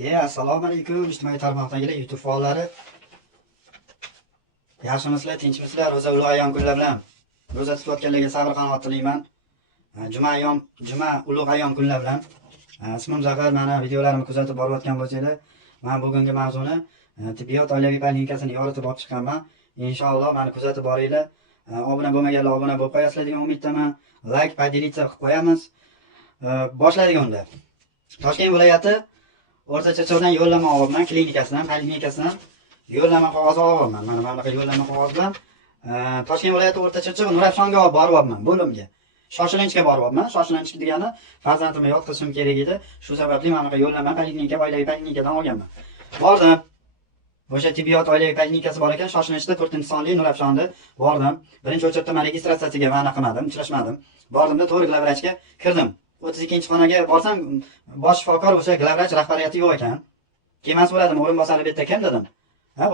Assalomu alaykum ijtimoiy tarmoqdagi YouTube faollari. Yaxshimisizlar, tinchmisizlar? Ro'za ulug' ayyom kunlar bilan ro'za tutayotganlarga sabr qanoat tilayman. Juma ulug' ayyom kunlar bilan. Ismim Zafar. Mana videolarimni kuzatib borayotgan bo'lsangiz, men bugungi mavzuni tibbiyot oilaviy poliklinikasini yoritib olib chiqqanman. Inshaalloh meni kuzatib boringlar. Obuna bo'lmaganlar obuna bo'lib qo'yasizlar degan umiddaman. Like, podelиться qilib qo'yamiz. Boshlaylik unda. Toshkent viloyati O'rta-Chirchiqdan yo'llanma olibman, poliklinikasidan yo'llanma qog'ozi olibman. Mana bunaqa yo'llanma qog'oz bilan Toshkent viloyati O'rta-Chirchiq Nurafshonga olib boryapman, bo'limga. Shoshilinchga boryapman. Shoshilinch degani farzandimni yotqizishim kerak edi. Shu sababli mana bunaqa yo'llanma oilaviy poliklinikadan olganman. Bordim. O'sha tibbiyot oilaviy poliklinikasi bor ekan, Shoshilinchda 4-sonli Nurafshonda bordim. Birinchi o'chirda men registratsiyaga ma'na qilmadim, uchrashmadim. Bordimda to'g'ri glavvrachga kirdim. 32-xonaga borsam, bosh shifokor o'sha glavvrach rahbariyati yo'q ekan. Keyin so'radim, o'rinbosari bu yerda kim dedim.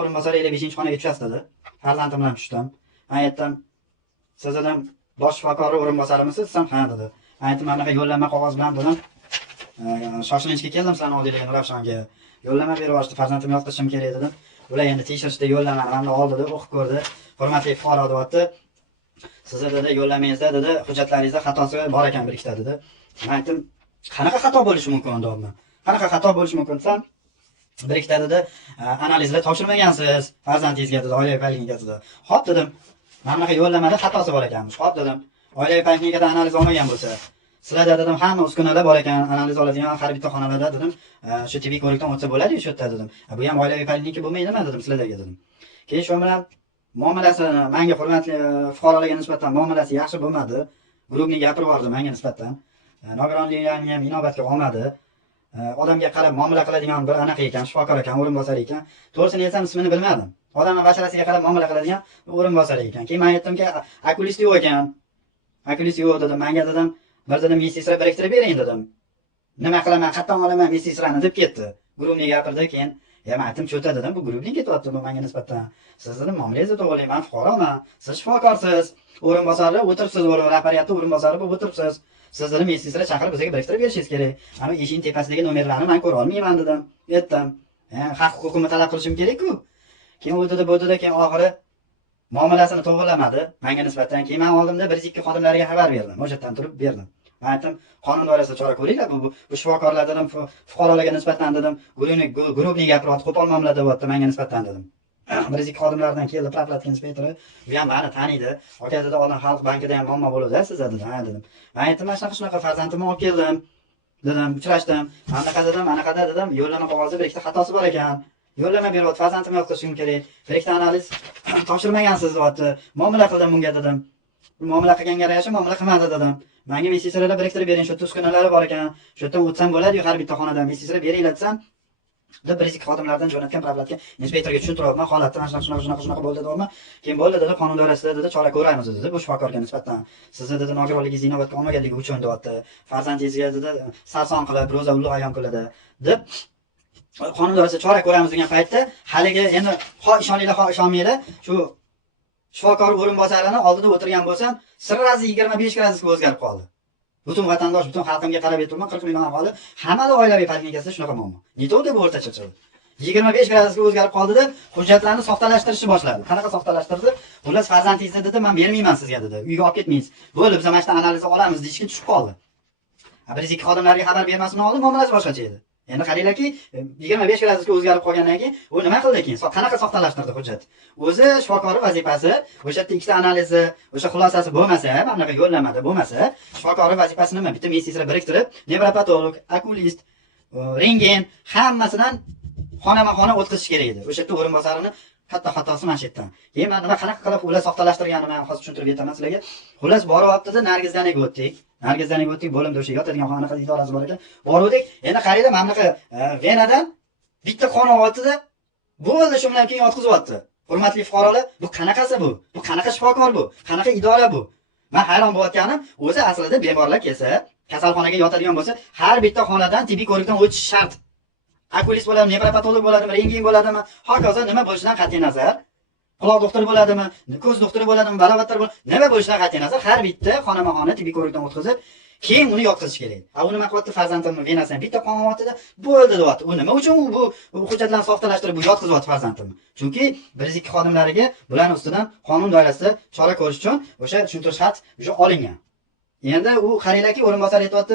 O'rinbosari 55-xonaga tushasiz dedi. Farzandim bilan tushdim. Men aytdim, siz dedim, bosh shifokori o'rinbosarimisiz? Desam, ha dedi. Men aytdim, mana bunaqa yo'llanma qog'oz bilan dedim. Shoshilinchga keldim sizlarni oldingizga Nurafshonga. Yo'llanma berib yuborishdi, farzandimni yotqizishim kerak dedim. Ular endi tekshirishda yo'llanmani mana oldi deb o'qib ko'rdi. Hurmatli fuqaro deyapti. Sizlar dedi yo'llamangizda dedi, hujjatlaringizda xatosi bor ekan bir ikkita dedi. Men aytdim, qanaqa xato bo'lishi mumkin deyapman. Qanaqa xato bo'lishi mumkin desam, bir ikkita dedi, analizlar topshirmagansiz farzandingizga dedi, oilaviy poliklinikasida. Xo'p dedim, mana bunaqa yo'llamada xatosi bor ekanmish. Xo'p dedim, oilaviy poliklinikada analiz olmagan bo'lsa, sizlarda dedim, hamma uskunalar bor ekan, analiz oladigan har bitta xonalarda dedim, shu tibbiy ko'rikdan o'tsa bo'ladi-ku shu yerda dedim. Bu ham oilaviy poliklinika bo'lmaydimi dedim sizlarga dedim. Keyin shu bilan muomalasi menga hurmatli fuqarolarga nisbatan muomalasi yaxshi bo'lmadi. Grupni gapirib yubordi menga nisbatan. Nogironliklarni ham inobatga olmadi. Odamga qarab muomala qiladigan bir anaqa ekan, shifokor ekan, o'rinbosar ekan. To'g'risini aytsam, ismini bilmadim. Odamning basharasiga qarab muomala qiladigan o'rinbosar ekan. Keyin men aytdimki, okulist yo'q ekan. Okulist yo'q dedim. Menga dedim, bir dedim meditsina biriktirib bering dedim. Nima qilaman, qayerdan olaman meditsinani deb ketdi. Grupni gapirdi, keyin men aytdim, cho'ta dedim, bu grupning ketyapti bu menga nisbatan. Siz dedim, muomalangizni to'g'rilang, men fuqaroman. Siz shifokorsiz. O'rinbosarlar o'tiribsiz, rahbariyatda o'rinbosari bo'lib o'tiribsiz. Siz dedim, meditsina chaqirib bizga biriktirib berishingiz kerak. Ana eshikning tepasidagi nomerlarni men ko'ra olmayman dedim. Aytdim. Haq huquqimni talab qilishim kerak-ku. Keyin o'tdi-da, keyin oxiri muomalasini to'g'rilamadi menga nisbatan. Keyin men oldimda 1-2 xodimlarga xabar berdim. O'shatdan turib berdim. Men aytdim, qonun doirasida chora ko'ringlar. Bu shifokorlar dedim, fuqarolarga nisbatan dedim, guruhning gapiryapti, qo'pol muomala deyapti menga nisbatan dedim. 1-2 xodimlardan keldi, profilatika inspektori. Bu ham meni taniydi. Aka dedi, Olam xalq bankida ham muammo bo'ladi sizda dedi. Ha dedim. Men aytdim, mana shunaqa farzandimni olib keldim. Dedim, uchrashdim. Anaqa dedim, yo'llanma qog'ozida bir ikkita xatosi bor ekan. Yo'llanma beryapti, farzandimni yotqizishim kerak. Bir ikkita analiz topshirmagansiz deyapti. Muomala qildim bunga dedim. Muomala qilganga yarasha muomala qilmadi dedim. Menga meditsinalar biriktirib bering, shu yerda uskunalari bor ekan. Shu yerdan o'tsam bo'ladi-yu, har bitta xonadan meditsina beringlar desam, deb 1-2 xodimlardan jo'natgan profilatika inspektorga tushuntiryapman, holatda mana shunaqa bo'ldi deyapman. Keyin bo'ldi dedi, qonun doirasida dedi, chora ko'ramiz dedi, bu shifokorga nisbatan. Sizni dedi, nogironligingizni inobatga olmaganligi uchun deyapti. Farzandingizga dedi, sarson qilib, ro'za ulug' ayyom kunlarda deb qonun doirasida chora ko'ramiz degan paytda haligi endi ishoninglar, ishonmanglar, shu shifokor o'rinbosarini oldida o'tirgan bo'lsam, sirrazi 25 gradusga o'zgarib qoldi. Butun vatandosh, butun xalqimga qarab aytibman, 40 million aholi hammada oilaviy poliklinikasida shunaqa muammo. Nito deb o'rta-chirchiq. 25 gradusga o'zgarib qoldida, hujjatlarni soxtalashtirishni boshladi. Qanaqa soxtalashtirdi? Xullas farzandingizni dedi, men bermayman sizga dedi. Uyga olib ketmaysiz. Bo'lib, biz mana shunday analiz olamiz deyishga tushib qoldi. Bir-ikki xodimlarga xabar bermasdan oldin muomalasi boshqacha edi. Endi qaranglarki, 25 gradusga o'zgarib qolgandan keyin u nima qildi keyin? Qanaqa soxtalashtirdi hujjat? O'zi shifokor vazifasi, o'sha yerda ikkita analizi, o'sha xulosasi bo'lmasa, mana bunaqa yo'llamada bo'lmasa, shifokor vazifasi nima? Bitta meditsina biriktirib, nevropatolog, okulist, rentgen hammasidan xonama-xona o'tkazish kerak edi. O'sha yerda o'rinbosarini katta xatosi mana shu yerdan. Keyin men nima qanaqa qilib ular soxtalashtirganini men hozir tushuntirib betaman sizlarga. Xullas boryapti-da, Nargizdaniga o'tdik. Nargizdaniga o'tdik, bo'limda o'sha yotadigan xonaqa idorasi bor ekan. Bordik. Endi qaranglar, mana bunaqa venadan bitta qon olyapti-da, bo'ldi, shu bilan keyin yotqizyapti. Hurmatli fuqarolar, bu qanaqasi bu? Bu qanaqa shifokor bu? Qanaqa idora bu? Men hayron bo'layotganim, o'zi aslida bemorlar kelsa, kasalxonaga yotadigan bo'lsa, har bitta xonadan tibbiy ko'rikdan o'tish shart. Okulist bo'ladimi, nevropatolog bo'ladimi, rentgen bo'ladimi, hokazo nima bo'lishidan qat'iy nazar quloq doktori bo'ladimi, ko'z doktori bo'ladimi, balobatlar bo'ladimi, nima bo'lishidan qat'iy nazar har bitta xonama-xona tibbiy ko'rikdan o'tkazib, keyin uni yotqizish kerak. U nima qilyapti? Farzandimni venasidan bitta qon olyapti-da, bo'ldi deyapti. U nima uchun bu hujjatlarni soxtalashtirib bu yotqizyapti farzandimni? Chunki 102 xodimlariga bularning ustidan qonun doirasida chora ko'rish uchun o'sha tushuntirish xat o'sha olingan. Endi u qaranglarki, o'rinbosar aytibdi,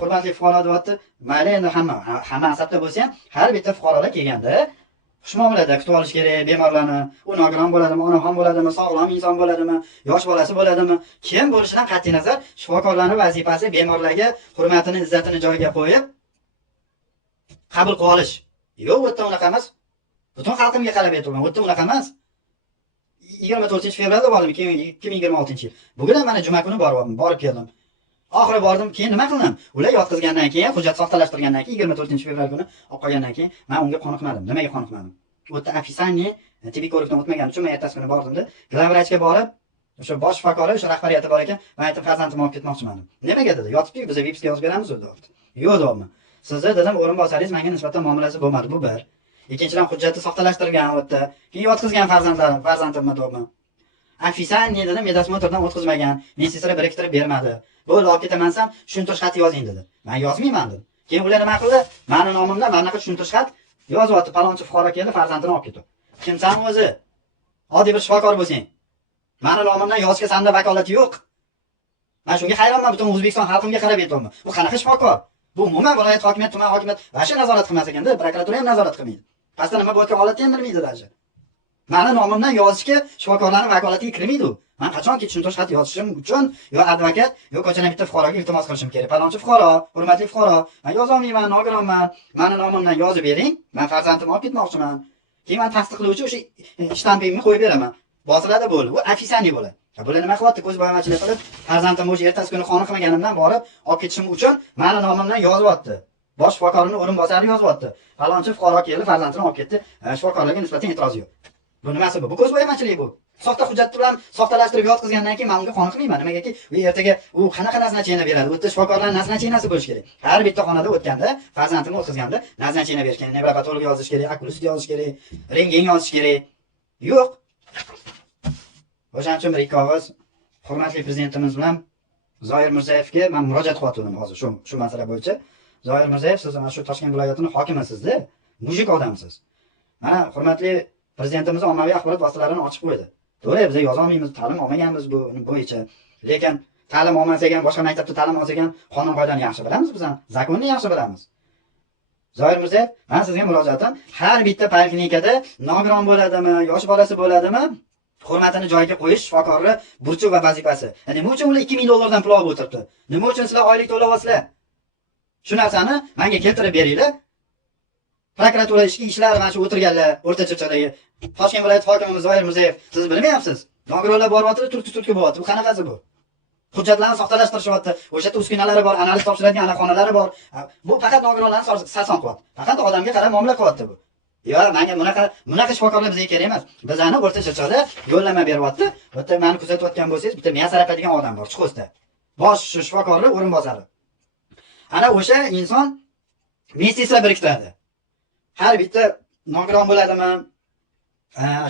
hurmatli fuqaro deyapti. Mayli, endi hamma asabda bo'lsa ham, har bitta fuqarolar kelganda xushmuomalada kutib olish kerak bemorlarni. U nogiron bo'ladimi, onaxon bo'ladimi, sog'lom inson bo'ladimi, yosh bolasi bo'ladimi, kim bo'lishidan qat'iy nazar shifokorlarning vazifasi bemorlarga hurmatini, izzatini joyiga qo'yib qabul qilib olish. Yo'q, u yerda unaqa emas. Butun xalqimga qarab aytaman, u yerda unaqa emas. 24-fevralda bordim, 2026-yil. Bugun ham mana juma kuni borib keldim. Oxiri bordim, keyin nima qildim? Ular yotqizgandan keyin, hujjat soxtalashtirgandan keyin 24-fevral kuni olib qolgandan keyin men unga qoniqmadim. Nimaga qoniqmadim? U yerda описание tibbiy ko'rikdan o'tmagani uchun men ertasi kuni bordim-da, glavvrachga borib, o'sha bosh shifokori, o'sha rahbariyati bor ekan, men aytdim, farzandimni olib ketmoqchiman. Nimaga dedi? Yotibdi, biz vipsga yozib beramiz dedi. Yo'q dedim. Sizni dedim, o'rinbosaringiz menga nisbatan muomalasi bo'lmadi, bu bir. Ikkinchidan hujjatni soxtalashtirgan u yerda. Keyin yotqizgan farzandimni dedim. Описание dedim, medosmotrdan o'tkazmagan, meditsina biriktirib bermadi. Bo'ldi, olib ketaman desam, tushuntirish xat yozing dedi. Men yozmayman dedim. Keyin ular nima qildi? Meni nomimdan mana bunaqa tushuntirish xat yozyapti. Palonchi fuqaro keldi, farzandini olib ketdi. Kimsan o'zi? Oddiy bir shifokor bo'lsang. Meni nomimdan yozishga senda vakolati yo'q. Men shunga hayronman, butun O'zbekiston xalqimga qarab aytayapman. Bu qanaqa shifokor? Bu umuman viloyat hokimiyat, tuman hokimiyat vasha nazorat qilmas ekanda, prokuratura ham nazorat qilmaydi. Pastda nima bo'layotgan holatni ham bilmaydi dashi. Meni nomimdan yozishga shifokorlarning vakolatiga kirmaydi u. Men qachonki tushuntirish xat yozishim uchun yo advokat, yo ko'chadan bitta fuqaroga iltimos qilishim kerak. Palonchi fuqaro, hurmatli fuqaro, men yoza olmayman, nogironman. Meni nomimdan yozib bering. Men farzandimni olib ketmoqchiman. Keyin men tasdiqlovchi o'sha shtampimni qo'yib beraman. Bosiladi bo'ldi. Bu описание bo'ladi. Bular nima qilyapti? Ko'z boyamachilik qilib, farzandimni o'sha ertasi kuni qoniqmaganimdan borib olib ketishim uchun meni nomimdan yozyapti. Bosh shifokorining o'rinbosari yozyapti. Palonchi fuqaro keldi, farzandini olib ketdi. Shifokorlarga nisbatan e'tiroz yo'q. Bu nimasi bu? Bu ko'z boyamachilik bu. Soxta hujjat bilan soxtalashtirib yotqizgandan keyin men unga qoniqmayman. Nimagaki, u ertaga u qanaqa nazначение beradi? U yerda shifokorlarning nazначениеsi bo'lish kerak. Har bitta xonada o'tganda, farzandimni o'tkazganda nazначение berish kerak, nevropatolog yozish kerak, okulist yozish kerak, rentgen yozish kerak. Yo'q. O'shaning uchun bir ikki og'iz hurmatli prezidentimiz bilan Zoir Mirzayevga men murojaat qilyapman hozir shu masala bo'yicha. Zoir Mirzayev, siz mana shu Toshkent viloyatining hokimisizda, mujik odamsiz. Mana hurmatli prezidentimiz ommaviy axborot vositalarini ochib qo'ydi. To'g'ri, biz yoza olmaymiz, ta'lim olmaganmiz bu bo'yicha. Lekin ta'lim olmasak ham, boshqa maktabda ta'lim olsak ham qonun qoidani yaxshi bilamiz biz ham, zakonni yaxshi bilamiz. Zoir Mirzayev, men sizga murojaatim, har bitta poliklinikada nogiron bo'ladimi, yosh bolasi bo'ladimi, hurmatini joyiga qo'yish shifokorning burchi va vazifasi. Nima uchun ular 2000 dollardan pul olib o'tiribdi? Nima uchun sizlar oylik to'layapsizlar? Shu narsani menga keltirib beringlar. Prokuratura ishlar mana shu o'tirganlar o'rtacha-chadagi Toshkent viloyati hokimimiz Zoir Mirzayev, siz bilmayapsiz. Nogironlar boryapti, turtki bo'lyapti. Bu qanaqasi bu? Hujjatlarni soxtalashtirishyapti. O'sha yerda uskunalari bor, analiz topshiradigan anaxonalari bor. Bu faqat nogironlarni sarson qilyapti. Faqat odamga qarab muomala qilyapti bu. Yo, menga bunaqa shifokorlar bizga kerak emas. Bizani o'rtacha-chada yo'llanma beryapti. Bu yerda meni kuzatayotgan bo'lsangiz, bitta miya sarapadigan odam bor, Chuqurda. Bosh shifokorning o'rinbosari. Ana o'sha inson meditsina biriktiradi. Har bitta nogiron bo'ladimi?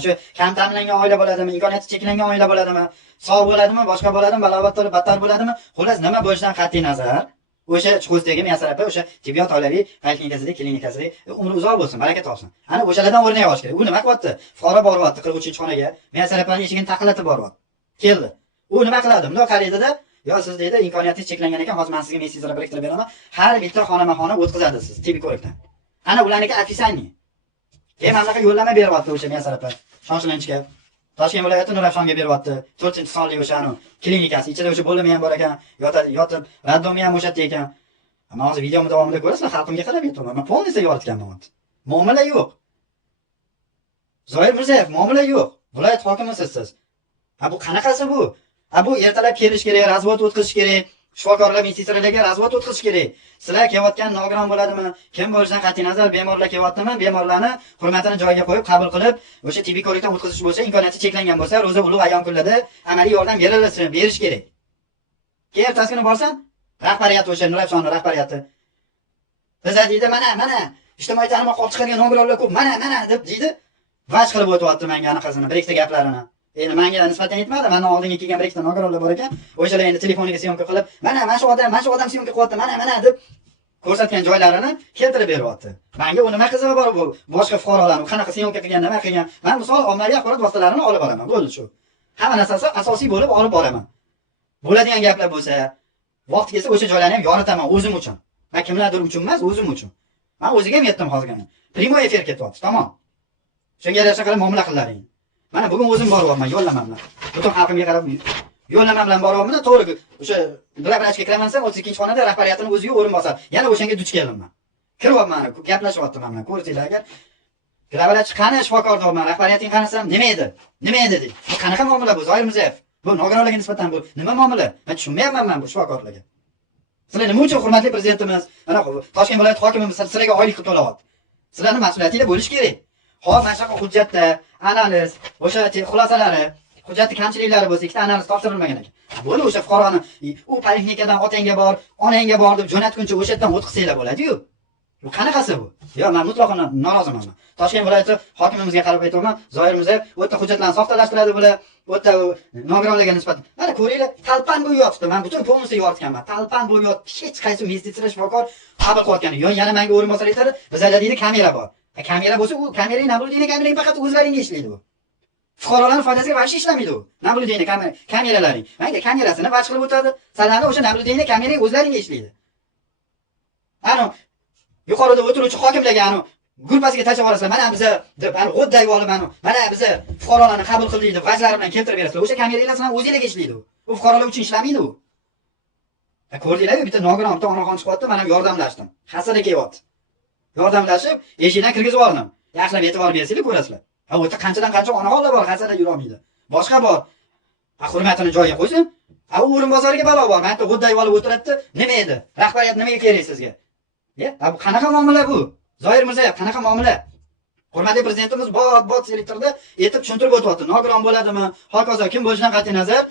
Shu kam ta'minlangan oila bo'ladimi, imkoniyati cheklangan oila bo'ladimi, sog' bo'ladimi, boshqa bo'ladimi, balobatlar battar bo'ladimi? Xullas, nima bo'lishidan qat'iy nazar, o'sha Chuqurdagi Miyasarapa, o'sha tibbiyot oilaviy poliklinikasida, klinikasida umri uzoq bo'lsin, baraka topsin. Ana o'shalardan o'rnak olish kerak. U nima qilyapti? Fuqaro boryapti 43-xonaga, Miyasarapaning eshigini taqillatib boryapti. Keldi. U nima qiladi? Bunday qaraydi-da, yo siz deydi, imkoniyatingiz cheklangan ekan, hozir men sizga meditsina biriktirib beraman. Har bitta xonama-xona o'tkazadi siz tibbiy ko'rikdan. Ana ularniki описание. Mana bunaqa yo'llanma beryapti o'sha Miyasarapa. Shoshilinchga. Toshkent viloyati Nurafshonga beryapti. 4-sonli o'sha klinikasi. Ichida o'sha bo'limi ham bor ekan, yotib, raddomi ham o'sha yerda ekan. Mana hozir videomi davomida ko'rasizlar, xalqimga qarab aytaman. Men polnisa yoritganman. Muomala yo'q. Zoir Mirzayev, muomala yo'q. Viloyat hokimisiz siz. Bu qanaqasi bu? Bu ertalab kelish kerak, razvod o'tkazish kerak. Shifokorlar, meditsinerlarga razvod o'tkazish kerak. Sizlar kelayotgan nogiron bo'ladimi? Kim bo'lishidan qat'iy nazar bemorlar kelyaptimi? Bemorlarni hurmatini joyiga qo'yib qabul qilib, o'sha tibbiy ko'rikdan o'tkazish bo'lsa, imkoniyati cheklangan bo'lsa, ro'za ulug' ayyom kunlarda amaliy yordam berish kerak. Keyin ertasi kuni borsan, rahbariyat o'sha Nurafshonning rahbariyati biza deydi, mana ijtimoiy tarmoqqa olib chiqadigan nogironlar ko'p, mana deb deydi. vaj qilib o'tyapti menga anaqasini, bir ikkita gaplarini. Endi menga nisbatan yetmadi. Mendan oldinga kelgan bir ikkita nogironlar bor ekan. O'shalar endi telefoniga syomka qilib, mana shu odam syomka qilyapti, mana deb ko'rsatgan joylarini keltirib beryapti. Menga u nima qizig'i bor bu? Boshqa fuqarolarni qanaqa syomka qilgan, nima qilgan? Men misol ommaviy axborot vositalarini olib boraman. Bo'ldi shu. Hamma narsasi asosiy bo'lib olib boraman. Bo'ladigan gaplar bo'lsa, vaqt kelsa o'sha joylarni ham yoritaman o'zim uchun. Men kimlardir uchun emas, o'zim uchun. Men o'ziga ham yetdim hozirgina. Primoy efir ketyapti, tamom. Shunga yarasha qilib muomala qilaring. Mana bugun o'zim boryapman, yo'llamamdan. Butun xalqimga qarab yo'llamam bilan boryapman, to'g'ri. O'sha bilabrachga kiraman, 32-xonada rahbariyatini o'ziga o'rin bosar. Yana o'shanga duch keldim. Kiryapman, gaplashyapman bilan. Ko'rsanglar agar bilabrach qani shifokor deyapman, rahbariyating qarasam, nima edi? Nima edi deydi. Bu qanaqa muomala bu? Zoir Mirzayev. Bu nogironlarga nisbatan bu nima muomala? Men tushunmayapman men bu shifokorlarga. Sizlar nima uchun hurmatli prezidentimiz, mana Toshkent viloyat hokimimiz sizlarga oylik qilib to'layapti? Sizlarning mas'uliyatingiz bo'lish kerak. Hozir mana shunaqa hujjatda analiz, o'sha xulosalari, hujjatli kamchiliklari bo'lsa, ikkita analiz topshirilmagan ekan. Bo'ldi o'sha fuqaroni u poliklinikadan otangga bor, onangga bor deb jo'natguncha o'sha yerdan o'tkazsanglar bo'ladi-yu. Bu qanaqasi bu? Yo'q, men mutlaqo noroziman. Toshkent viloyati hokimimizga qarab aytaman, Zoir Mirzayev u yerda hujjatlarni soxtalashtiradi bular, u yerda nogironlarga nisbatan. Mana ko'ringlar, talpan bo'yapti. Men butun polnisini yoritganman. Talpan bo'yapti. Hech qaysi investitsiya shifokor qabul qilayotgani. Yo'q, yana menga o'rinbosar aytadi, bizlarda deydi kamera bor. Kamera bo'lsa, u kamera nabludiyni kameraning faqat o'zlaringga ishlaydi bu. Fuqarolarning foydasiga vaqti ishlamaydi u. Nabludiyni kameralaring. Mayli kamerasini vaj qilib o'tadi. Sizlarning o'sha nabludiyni kameraga o'zlaringga ishlaydi. Ana yuqorida o'tiruvchi hokimlarga ana grupasiga tashlab yuborasizlar. Mana biz deb ana g'odday olib mana biz fuqarolarni qabul qildik deb vajlari bilan keltirib berasizlar. O'sha kameralar sizlarning o'zingizga ishlaydi u. U fuqarolar uchun ishlamaydi u. Ko'rdinglar-ku, bitta nogiron bitta onaxon chiqyapti, men ham yordamlashdim. Hasada kelyapti. Yordamlashib, eshikdan kirgizib yubordim. Yaxshilab e'tibor bersanglar ko'rasizlar. Ha, u yerda qanchadan qancha onaxonlar bor, hasada yura olmaydi. Boshqa bor. Hurmatini joyiga qo'ysin. Ha, u o'rinbosariga balo bor. Men g'odday olib o'tiribdi. Nima edi? Rahbariyat nimaga kerak sizga? Bu qanaqa muomala bu? Zoir Mirzayev qanaqa muomala? Hurmatli prezidentimiz bot selektorda aytib tushuntirib o'tyapti. Nogiron bo'ladimi, hokazo kim bo'lishidan qat'iy nazar,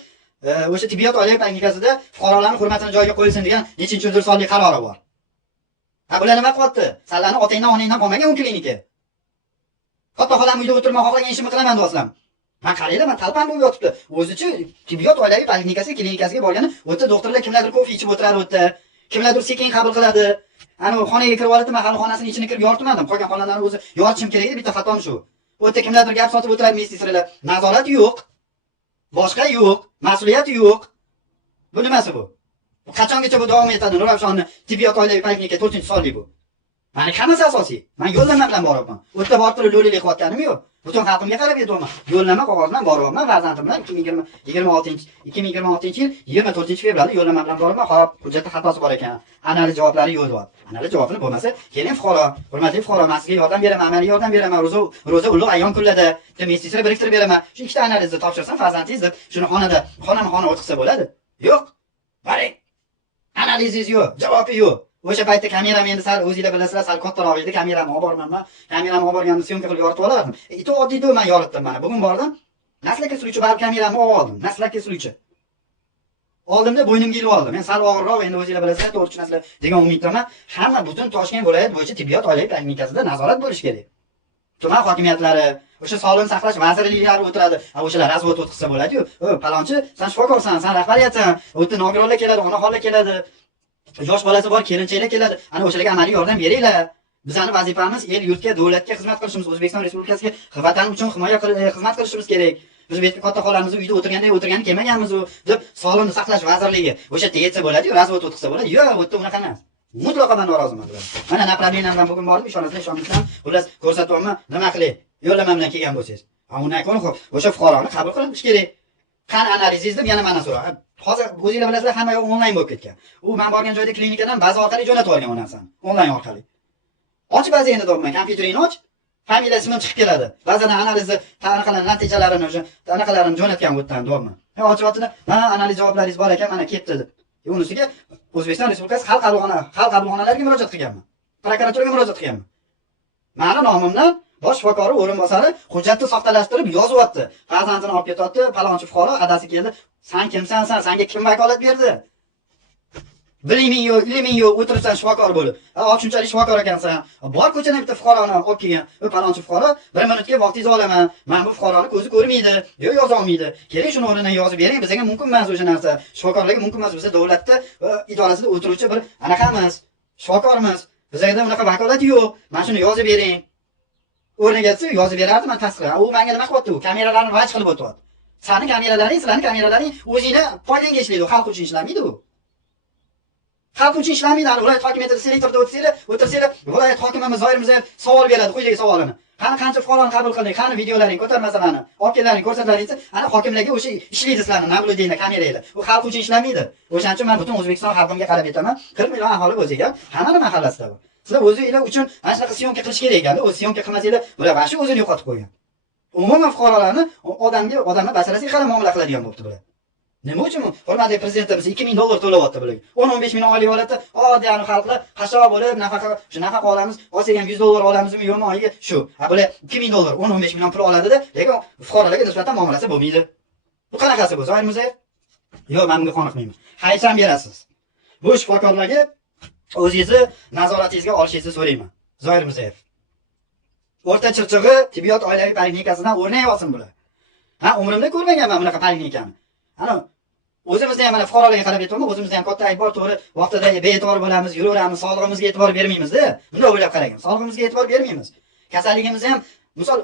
o'sha tibbiyot oliy klinikasida fuqarolarning hurmatini joyiga qo'yilsin degan nechinchi sonli qarori bor. Ha, bular nima qilyapti? Sizlarni otangdan, onangdan qolmagan u klinika. Katta xolam uyda o'tirma, xohlagan ishimni qilaman deyapsizlar. Men qaraylar, men talpan bo'lib yotibdi. O'zichi tibbiyot oilaviy klinikasiga borgani, o'ta doktorlar kimlardir kofe ichib o'tirar o'tda. Kimlardir sekin qabul qiladi. Ana xonaga kirib oladi, men hali xonasining ichini kirib yoritmadim. Qolgan xonalarni o'zi yoritishim kerak edi, bitta xatom shu. O'tda kimlardir gap sotib o'tiradi, investitsiyalar. Nazorat yo'q. Boshqa yo'q, mas'uliyat yo'q. Bu nimasi bu? Qachongacha bu davom etadi? Nurafshonni tibbiyot oilaviy klinika 4-sonli bu. Mani hammasi asosiy. Men yo'llanma bilan boryapman. O'tda borib turib lo'lilik qilayotganim yo'q. Butun xalqimga qarab aytyapman. Yo'llanma qog'oz bilan boryapman. Farzandim bilan 2026-yil 24-fevralda yo'llanma bilan boryapman. Xo'p, hujjatda xatosi bor ekan. Analiz javoblari yo'q deyapti. Analiz javobini bo'lmasa, keling fuqaro, hurmatli fuqaro, men sizga yordam beraman, amaliy yordam beraman. Ro'za ulug' ayyom kunlarda investitsiya biriktirib beraman. Shu ikkita analizni topshirsam farzandingiz deb shuni xonama o'tkazsa bo'ladi. Yo'q. Baring. Analizingiz yo'q, javobi yo'q. O'sha paytda kameram endi sal o'zingizlar bilasizlar, sal kattaroq edi, kameramni olib bormanman. Kameramni olib borganimda syomka qilib yoritib olardim. Ito oddiy men yoritdim mana. Bugun bordim. Naslaka suruvchi barib kameramni oldim. Naslaka suruvchi. Oldimda bo'ynimga ilib oldim. Men sal og'irroq endi o'zingizlar bilasizlar, to'g'ri tushunasizlar degan umiddaman. Hamma butun Toshkent viloyat bo'yicha tibbiyot oilaviy klinikasida nazorat bo'lishi kerak. Tuman hokimiyatlari, o'sha sog'liqni saqlash vazirliklari o'tiradi. O'shalar razvod o'tkazsa bo'ladi-yu. Palonchi, sen shifokorsan, sen rahbariyatsan. O'tda nogironlar keladi, onaxonlar keladi. Yosh bolasi bor, kelinchaklar keladi. Ana o'shalarga amaliy yordam beringlar. Bizning vazifamiz el yurtga, davlatga xizmat qilishimiz, O'zbekiston Respublikasiga vatan uchun xizmat qilishimiz kerak. Biz bu yerda katta xolamizni uyda o'tirgani kelmaganmiz u deb Sog'liqni saqlash vazirligi o'sha yerda yetsa bo'ladi-yu, razvod o'tkazsa bo'ladi. Yo'q, bu yerda unaqa emas. Mutlaqo men noroziman bular. Mana направлением bilan bugun bordim, ishonasizlar, xullas ko'rsatyapman, nima qilay? Yo'llanma bilan kelgan bo'lsangiz. Undan ko'ra o'sha fuqaroni qabul qilish kerak. Qan analizingiz deb yana mana so'ra. Hozir o'zingizlar bilasizlar, hamma yoq onlayn bo'lib ketgan. U men borgan joyda klinikadan baza orqali jo'natib olgan u narsani. Onlayn orqali. Och bazani deyapman, kompyuteringni och. Familiya ismim chiqib keladi. Bazadan analizni, taniqalar natijalarini o'sha taniqalarini jo'natgan o'tdan deyapman. Ochib analiz javoblaringiz bor ekan, mana ketdi deb. Unisiga O'zbekiston Respublikasi xalq qabulxonalariga murojaat qilganman. Prokuraturaga murojaat qilganman. Meni nomimdan bosh shifokori o'rinbosari hujjatni soxtalashtirib yozyapti. Farzandini olib ketyapti, palonchi fuqaro adasi keldi. Sen kimsan? Senga kim vakolat berdi? Biliming yo'q, ilming yo'q, o'tiribsan shifokor bo'lib. Shunchalik shifokor ekansan. Bor ko'chadan bitta fuqaroni olib kelgan. Palonchi fuqaro 1 minutga vaqtingizni olaman. Men bu fuqaroni ko'zi ko'rmaydi, yo'q yoza olmaydi. Keling shuni o'rnidan yozib bering. Bizga mumkin emas o'sha narsa. Shifokorlarga mumkin emas. Biz davlatda idorasida o'tiruvchi bir anaqamiz, shifokormiz. Bizda unaqa vakolat yo'q. Men shuni yozib bering. O'rniga yozib berardi, men tasdiqlayman. U menga nima qilyapti? U kameralarni vaj qilib o'tyapti. Sani kameralaring, sizlarning kameralaring o'zingni foydangga ishlaydi, xalq uchun ishlamaydi u. Xalq uchun ishlamaydi. Viloyat hokimiyatida selektorda o'tirsanglar, viloyat hokimimiz Zoir Mirzayev savol beradi, quyidagi savolini. Qancha fuqaroni qabul qilding? Qani videolaring, ko'tarmalarni, olib kelinglar, ko'rsatlaringiz. Hokimlarga o'sha ishlaydi sizlarni nabludiyni kameranglar. U xalq uchun ishlamaydi. O'shaning uchun men butun O'zbekiston xalqimga qarab aytaman, 40 million aholi o'ziga, hammani mahallasida bu. Sizlar o'zingizlar uchun mana shunaqa syomka qilish kerak ekan. O'z syomka qilmasanglar, bular mana shu o'zini yo'qotib qo'ygan. Umuman fuqarolarni odamlar basharasiga qarab muomala qiladigan bo'libdi bular. Nima uchun hurmatli prezidentimiz $2000 to'layapti bularga? 10-15 million oylik oladi. Oddiy xalqlar qashshoq bo'lib, nafaqa olamiz, olsak ham $100 olamizmi, yo'qmi oyiga shu. Bular $2000, 10-15 million pul oladida, lekin fuqarolarga nisbatan muomalasi bo'lmaydi. Bu qanaqasi bu? Zoir Mirzayev? Yo'q, men bunga qoniqmayman. Haysan berasiz. Bu shifokorlarga o'zingizni nazoratingizga olishingizni so'rayman. Zoir Mirzayev. O'rta Chirchig'i tibbiyot oilaviy poliklinikasidan o'rnak olsin bular. Umrimda ko'rmaganman bunaqa poliklinikani. O'zimizda ham mana fuqarolarga qarab aytayapman, o'zimizda ham katta ayb bor, to'g'ri, vaqtida bee'tibor bo'lamiz, yuraveramiz, sog'lig'imizga e'tibor bermaymiz-da. Bunday o'ylab qarang. Sog'lig'imizga e'tibor bermaymiz. Kasalligimiz ham misol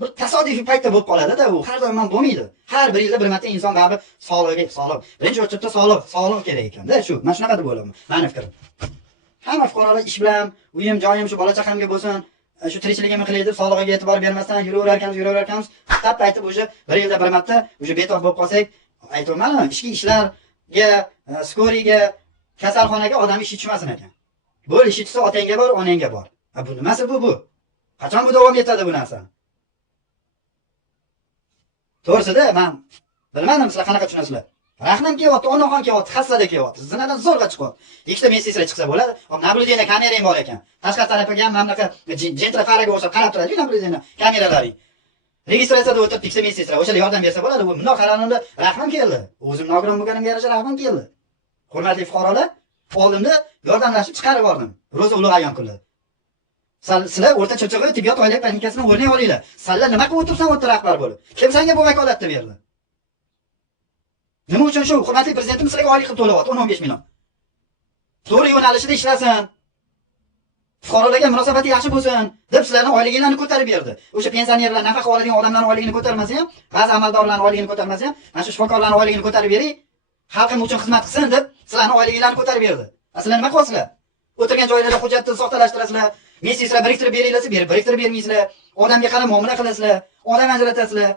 bir tasodifiy paytda bo'lib qoladi-da, u har doim bo'lmaydi. Har bir yilda bir marta inson baribir sog'lig'i. Birinchi o'rinda sog'liq kerak ekan-da, shu. Men shunaqa deb o'ylayman. Meni fikrim. Hamma fuqarolar ish bilan, uyim, joyim shu bola chaqamga bo'lsin, shu tirikchiligimni qilaydi, sog'lig'iga e'tibor bermasdan yuraveramiz. Faqat aytib o'sha bir yilda bir marta o'sha betoq bo'lib qolsak, aytaymanmi, ichki ishlarga, skoriga, kasalxonaga odam ishi tushmasin ekan. Bu ishi tushsa otangga bor, onangga bor. Bu nimasi bu? Qachon bu davom etadi bu narsa? To'g'risida men bilmadim sizlar qanaqa tushunasizlar. Rahmim kelyapti, onaxon kelyapti, hassada kelyapti. Zinadan zo'rg'a chiqyapti. Ikkita menseslar chiqsa bo'ladi. Nabludiyni kamerang bor ekan. Tashqari tarafiga ham mana bunaqa gentrafaraga o'xshab qarab turadi, nabludiyni kameralaring. Registratsiyada o'tirib ikkita menseslar, o'shalar yordam bersa bo'ladi. Bu bundoq qaraganda rahmim keldi. O'zim nogiron bo'lganimga yarasha rahmim keldi. Hurmatli fuqarolar, oldimda yordamlashib chiqarib bordim. Ro'za ulug' ayyom kunlari. Sizlar O'rta Chirchig'i tibbiyot oilaviy poliklinikasidan o'rnak olinglar. Sizlar nima qilib o'tirsan o'rta rahbar bo'lib? Kim senga bu vakolatni berdi? Nima uchun shu hurmatli prezidentimiz sizlarga oylik qilib to'layapti 10-15 million? To'g'ri yo'nalishida ishlasin. Fuqarolarga munosabati yaxshi bo'lsin deb sizlarning oyliginglarni ko'tarib berdi. O'sha pensionerlar, nafaqa oladigan odamlarning oyligini ko'tarmasa ham, ba'zi amaldorlarning oyligini ko'tarmasa ham, mana shu shifokorlarning oyligini ko'tarib bering, xalqim uchun xizmat qilsin deb sizlarning oyliginglarni ko'tarib berdi. Sizlar nima qilasizlar? O'tirgan joylarda hujjatni soxtalashtirasizlar, menseslar biriktirib beringlar, biriktirib bermaysizlar, odamga qarab muomala qilasizlar, odam ajratasizlar.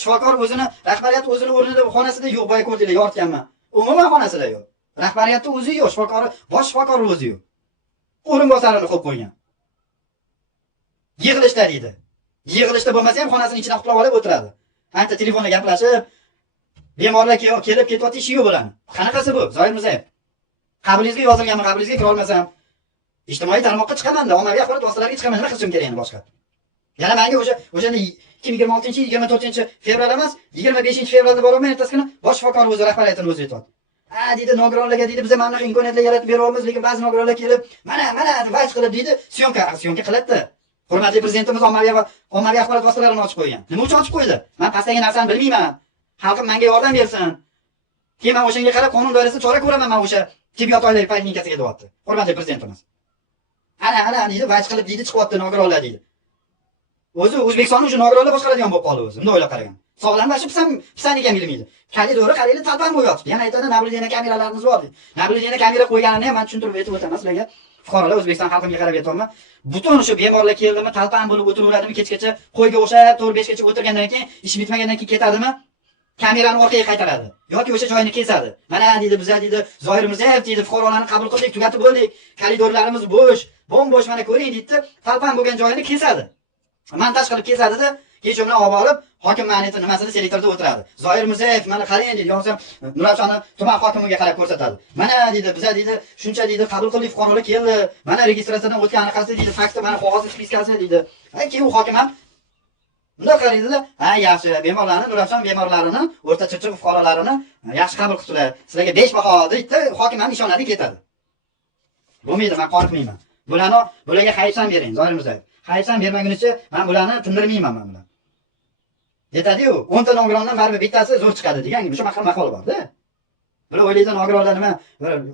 Shifokor o'zini, rahbariyat o'zini o'rnida xonasida yo'q, boya ko'rdinglar, yoritganman. Umuman xonasida yo'q. Rahbariyatda o'zi yo'q, bosh shifokor o'zi yo'q. O'rinbosarini qo'yib qo'ygan. Yig'ilishda deydi. Yig'ilishda bo'lmasa ham xonasini ichida uxlab olib o'tiradi. Ancha telefonda gaplashib, bemorlar kelib ketyapti, ishi yo'q bo'ladi. Qanaqasi bu? Zoir Mirzayev. Qabulingizga yozilganmi, qabulingizga kira olmasam, ijtimoiy tarmoqqa chiqaman-da, ommaviy axborot vositalariga chiqaman, nima qilishim kerak endi boshqa? Yana menga o'shanda 2026-24 fevral emas, 25-fevralda boraman, ertasi kuni bosh shifokor o'zi rahbariyatini o'zi aytadi. Deydi, nogironlarga deydi, biz mana imkoniyatlar yaratib beryapmiz, lekin ba'zi nogironlar kelib, mana vaj qilib deydi, syomka qiladi-da. Hurmatli prezidentimiz ommaviy axborot vositalarini ochib qo'ygan. Nima uchun ochib qo'ydi? Men pastdagi narsani bilmayman. Xalqim menga yordam bersin. Keyin men o'shanga qarab qonun doirasida chora ko'raman, men o'sha tibbiyot oilaviy poliklinikasiga deyapti. Hurmatli prezidentimiz. Ana deydi, vaj qilib deydi, chiqyapti nogironlar deydi. O'zi O'zbekistonni o'sha nogironlar boshqaradigan bo'lib qoldi o'zi. Bunday o'ylab qaragan. Sog'lomlashib pisaniga bilmaydi. Kalidori qarayli talpan bo'yapti. Yana aytadi, nabludiyni kameralarimiz bor deydi. Nabludiyni kamera qo'yganini ham men tushuntirib aytib o'taman sizlarga. Fuqarolar O'zbekiston xalqiga qarab aytayapman. Butun shu bemorlar keldimi, talpan bo'lib o'tiraveradimi, kechgacha qo'yga o'xshab 4-5 gacha o'tirgandan keyin, ish bitmagandan keyin ketadimi? Kamerani orqaga qaytaradi yoki o'sha joyini kesadi. Mana deydi, biz deydi, Zoir Mirzayev deydi, fuqarolarni qabul qildik, tugatib bo'ldik. Koridorlarimiz bo'sh, bo'sh mana ko'ring deydi, talpan bo'lgan joyini kesadi. Montaj qilib kesadida, kecha bilan olib borib, hokim ma'niyati nimasini selektorda o'tiradi. Zoir Mirzayev mana qarang deydi, yo'qsa Nurafshonni tuman hokimiga qarab ko'rsatadi. Mana deydi, biz deydi, shuncha deydi, qabul qildik, fuqarolar keldi. Mana registratsiyadan o'tgan anaqasi deydi, faksda mana qog'oz spiskasi deydi. Keyin u hokim ham Unda qaraydi-da, ha yaxshi, bemorlarni, Nurafshon bemorlarini, o'rta chirchiq fuqarolarini yaxshi qabul qildilar. Sizlarga 5 baho deydi, hokim ham ishonadi ketadi. Bo'lmaydi, men qo'rqmayman. Bularga hayfsan bering, Zoir Mirzayev. Hayfsan bermagunicha men bularni tindirmayman men bilan. Yetadi-yu, 10 ta nogirondan baribir bittasi zo'r chiqadi degan shu maqol bor-da. Bular o'ylaydi nogironlar nima,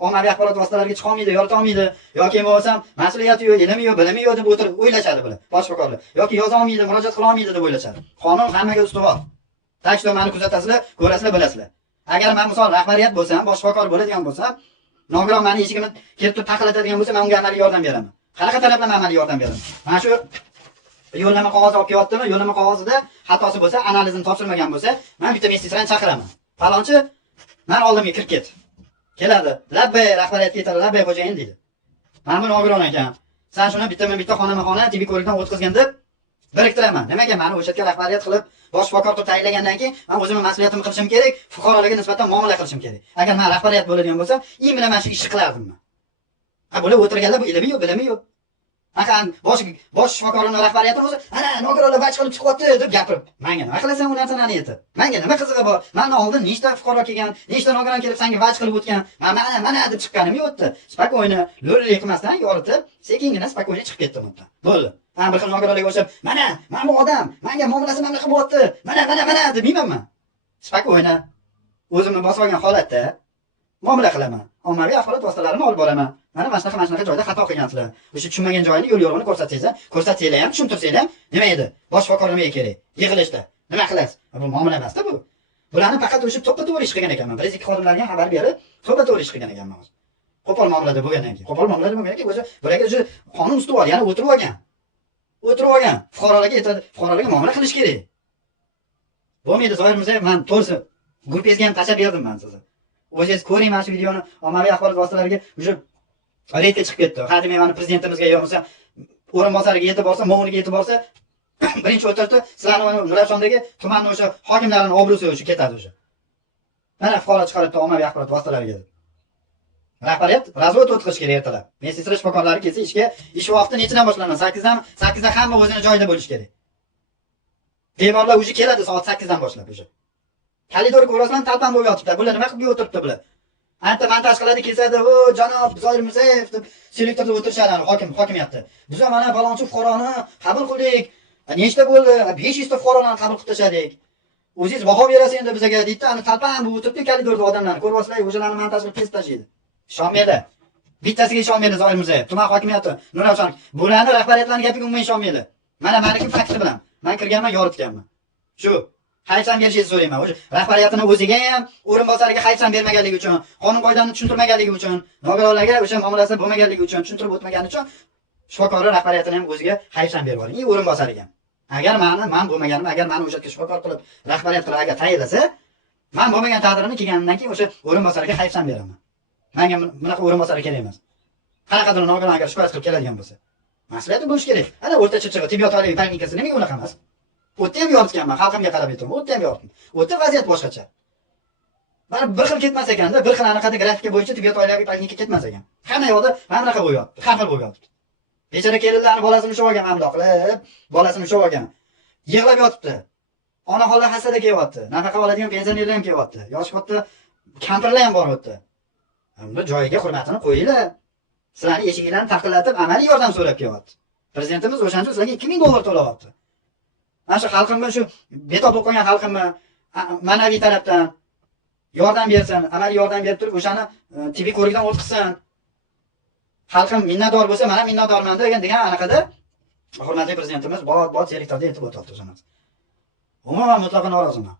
ommaviy axborot vositalariga chiqa olmaydi, yorita olmaydi, yoki bo'lmasam mas'uliyati yo'q, ilmi yo'q, bilimi yo'q deb o'tirib o'ylashadi bular, bosh prokurorlar. Yoki yoza olmaydi, murojaat qila olmaydi deb o'ylashadi. Qonun hammaga ustuvor. Tashto meni kuzatasizlar, ko'rasizlar, bilasizlar. Agar men misol rahbariyat bo'lsam, bosh prokuror bo'ladigan bo'lsam, nogiron meni eshigimni kelib turib taqillatadigan bo'lsa, men unga amaliy yordam beraman. Qanaqa talab bilan amaliy yordam beraman? Mana shu yo'llanma qog'ozi olib kelyaptimi? Yo'llanma qog'ozida xatosi bo'lsa, analizini topshirmagan bo'lsa, men bitta messejdan chaqiraman. Falonchi men oldimga kirib ket. Keladi. Labbay rahbariyatga yetadi, labbay xo'jayin deydi. Men bu nogiron ekan. Sen shuni bitta xonama-xona tibbiy ko'rikdan o'tkazgan deb biriktiraman. Nimaga meni o'sha yerga rahbariyat qilib, bosh prokuror tayinlagandan keyin men o'zimning mas'uliyatimni qilishim kerak, fuqarolarga nisbatan muomala qilishim kerak. Agar men rahbariyat bo'ladigan bo'lsam, bilan mana shu ishni qilardim men. Bular o'tirganlar bu ilmi yo'q, bilimi yo'q. Akan bosh shifokorning rahbariyati o'zi, ana nogironlar vaj qilib chiqyapti deb gapirib, menga nima qilasan u narsani aytib? Menga nima qizig'i bor? Mendan oldin nechta fuqaro kelgan, nechta nogiron kelib senga vaj qilib o'tgan. Mana deb chiqqanim yo'qdi. Spakoyni lo'rlik qilmasdan yoritib, sekingina spakoyni chiqib ketdim undan. Bo'ldi. Men bir xil nogironlarga o'xshab, mana bu odam menga muomalasi mana qilib o'tdi. Mana deb deyman. Spakoyni o'zimni bosib olgan holatda muomala qilaman. Ommaviy axborot vositalarini olib boraman. Mana shunaqa joyda xato qilgansizlar. O'sha tushunmagan joyini yo'l yo'g'ini ko'rsatsanglar ham, tushuntirsanglar ham, nima edi? Bosh prokuror nimaga kerak? Yig'ilishda. Nima qilasiz? Bu muomala emas-da bu. Bularni faqat o'sha to'ppa-to'g'ri ish qilgan ekanman. Prezident xodimlariga xabar berib, to'ppa-to'g'ri ish qilgan ekanman. Qo'pol muomalada bo'lgandan keyin. Qo'pol muomalada bo'lgandan keyin o'sha bularga o'sha qonun ustuvor, ya'ni o'tirib olgan. Fuqarolarga yetadi, fuqarolarga muomala qilish kerak. Bo'lmaydi, Zoir Mirzayev, men to'g'risi gruppangizga ham tashab berdim men sizni. O'zingiz ko'ring mana shu videoni ommaviy axborot vositalariga o'sha reydga chiqib ketdi. Hademay meni prezidentimizga yo'qsa, o'rinbosariga yetib borsa, Mo'g'niga yetib borsa, birinchi o'tirdi, sizlarning Nurafshondagi tumanning o'sha hokimlarining obro'si o'sha ketadi o'sha. Mana fuqaro chiqaribdi ommaviy axborot vositalariga. Rahbariyat razvod o'tkazish kerak ertalab. Men sizlar shifokorlari kelsa ishga, ish vaqti nechidan boshlanadi? 8dan hamma o'zini joyida bo'lish kerak. Bemorlar o'zi keladi soat 8dan boshlab o'sha. Kalidor ko'rasizlar, talpan bo'lib yotibdi. Bular nima qilib o'tiribdi bular? Anta montaj qiladi, kesadi, "O, janob Zoir Mirzayev" deb selektorda o'tirishadi hokimiyatda. Biz ham mana falonchi fuqaroni qabul qildik. Nechta bo'ldi? 500 ta fuqarolarni qabul qilib tashladik. O'zingiz baho berasiz endi bizga deydi. Ana talpan bo'lib o'tiribdi kalidorda odamlarni. Ko'ryapsizlar, o'shalarni montaj qilib kesib tashlaydi. Ishonmaydi. Bittasiga ishonmaydi Zoir Mirzayev. Tuman hokimiyati, Nurafshon. Bularni rahbariyatlarning gapiga umuman ishonmaydi. Mana meniki fakti bilan. Men kirganman, yoritganman. Shu hayfsan berishingizni so'rayman. O'sha rahbariyatini o'ziga ham, o'rinbosariga hayfsan bermaganligi uchun, qonun qoidani tushuntirmaganligi uchun, nogironlarga o'sha muomalasi bo'lmaganligi uchun, tushuntirib o'tmagani uchun shifokor rahbariyatini ham o'ziga hayfsan berib yuboring. O'rinbosariga. Agar men bo'lmaganim, agar meni o'sha yerga shifokor qilib, rahbariyat qilib agar tayinlasa, men bo'lmagan taqdirimni kelganimdan keyin o'sha o'rinbosariga hayfsan beraman. Menga bunaqa o'rinbosari kerak emas. Qanaqadir nogiron agar shikoyat qilib keladigan bo'lsa, mas'uliyati bo'lish kerak. Ana o'rta chirchiq tibbiyot oliy poliklinikasi nimaga unaqa emas? O'tda ham yoritganman, xalqimga qarab aytaman. O'tda ham yoritdim. O'tda vaziyat boshqacha. Mana bir xil ketmas ekanda, bir xil anaqada grafika bo'yicha tibbiyot oilaviy poliklinika ketmas ekan. Hamma yoqda mana bunaqa bo'lyapti, har xil bo'lyapti. Bechara kelinlarni bolasini ushlab olgan mamdoq qilib, bolasini ushlab olgan. Yig'lab yotibdi. Onaxonlar hasada kelyapti. Nafaqa oladigan pensionerlar ham kelyapti. Yosh katta kampirlar ham boryapti. Bunda joyiga hurmatini qo'yinglar. Sizlarning eshiginglarni taqillatib, amaliy yordam so'rab kelyapti. Prezidentimiz o'shancha sizlarga 2000 dollar to'layapti. Mana shu xalqimga shu betob o'qigan xalqimga ma'naviy tarafdan yordam bersin, amaliy yordam berib turib o'shani tibbiy ko'rikdan o'tkazsin. Xalqim minnatdor bo'lsa, men ham minnatdorman degan anaqada hurmatli prezidentimiz bot selektorda aytib o'tibdi o'shani. Umuman mutlaqo noroziman.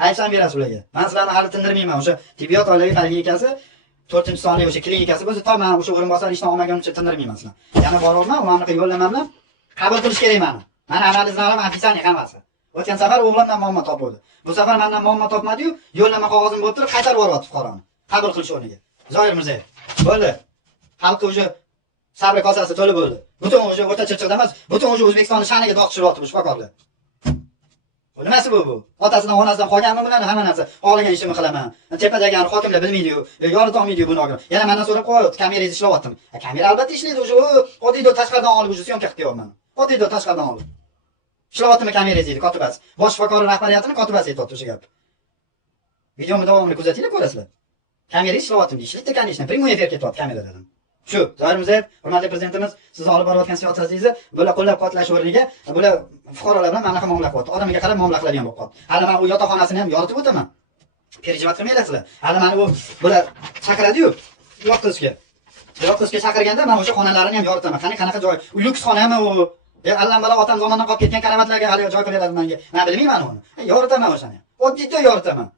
Hayfsan berasiz ularga. Men sizlarni hali tindirmayman. O'sha tibbiyot oilaviy poliklinikasi 4-sonli o'sha klinikasi bo'lsa, to men o'sha o'rinbosar ishdan olmaguncha tindirmayman sizlarni. Yana boryapman, ularni yo'llanma bilan qabul qilish kerak meni. Mana analizini olaman, ofitsialniy hammasi. O'tgan safar o'g'limdan muammo topildi. Bu safar mendan muammo topmadi-yu, yo'llanma qog'ozini bo'lib turib qaytarib yuboryapti fuqaroni. Qabul qilish o'rniga. Zoir Mirzayev. Bo'ldi. Xalqqa o'sha sabr kosasi to'la bo'ldi. Butun o'sha o'rta chirchiqda emas, butun o'sha O'zbekistonning sha'niga dog' tushiryapti bu shifokorlar. Bu nimasi bu? Otasidan, onasidan qolganmi bularni hamma narsa? Xohlagan ishimni qilaman. Tepadagi hokimlar bilmaydi-yu, yorita olmaydi-yu buni nogiron. Yana mendan so'rab qo'yapti, kameringiz ishlayaptimi? Kamera albatta ishlaydi o'sha, oddiyda tashqaridan olib o'sha syomka qilib qo'yaman. Oddiyda tashqaridan olib. Ishlayaptimi kamerangiz deydi kotibasi. Bosh shifokor rahbariyatining kotibasi aytibdi o'sha gap. Videoni davomini kuzatinglar, ko'rasizlar. Kamerangiz ishlayaptimi deydi. Ishlaydi, конечно, prямой efir ketyapti kamera dedim. Shu, Zoir Mirzayev, hurmatli prezidentimiz, siz olib borayotgan siyosatingizni bular qo'llab-quvvatlash o'rniga, bular fuqarolar bilan mana shu muomala qilyapti. Odamiga qarab muomala qiladigan bo'lib qoldi. Hali men u yotoqxonasini ham yoritib o'taman. Perjivat qilmaylasizlar. Hali meni u bular chaqiradi-yu, yoqtizga. Yoqtizga chaqirganda men o'sha xonalarini ham yoritaman. Qanaqa joy? U lyuks xonami u? Allambalo otam zamondan qolib ketgan karavatlarga hali joy qilaveradi menga. Men bilmayman uni. Yoritaman o'shani. Oddiyda yoritaman.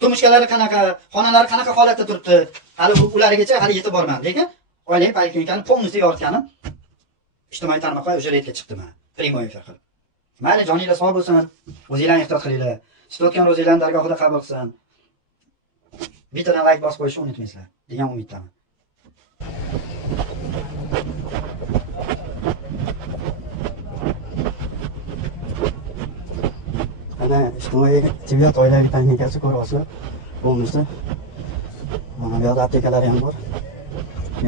Tumishkalari qanaqa, xonalari qanaqa holatda turibdi? Hali ulargacha hali yetib borman. Lekin oilaviy poliklinikani polностью yoritganim ijtimoiy tarmoqqa o'sha reytga chiqdimi? Prямой efir qilib. Mayli, joninglar sog' bo'lsin. O'zinglarni ehtiyot qilinglar. Tutayotgan ro'zinglarni dargohida qabul qilsin. Bittadan like bosib qo'yishni unutmaysizlar degan umiddaman. Ana ijtimoiy tibbiyot oilaviy poliklinikasi ko'ryapsizlar. Bo'lmasa mana bu yerda aptekalari ham bor.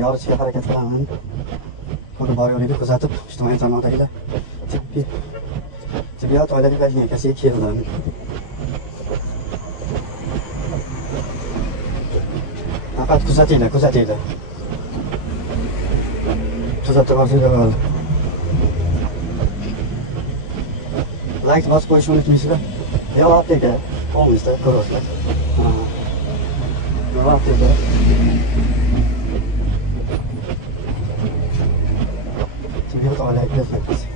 Yoritishga harakat qilaman. Buni boryo'liga kuzatib, ijtimoiy tarmoqdagilar tibbiyot oilaviy poliklinikasiga keldim. Faqat kuzatinglar. Kuzatib borsanglar bo'ladi. Like bosib qo'yishni unutmaysizlar. Yo apteka, polностью ko'ryapsizlar. Yo apteka. Tibbiyot oilaviy poliklinikasi.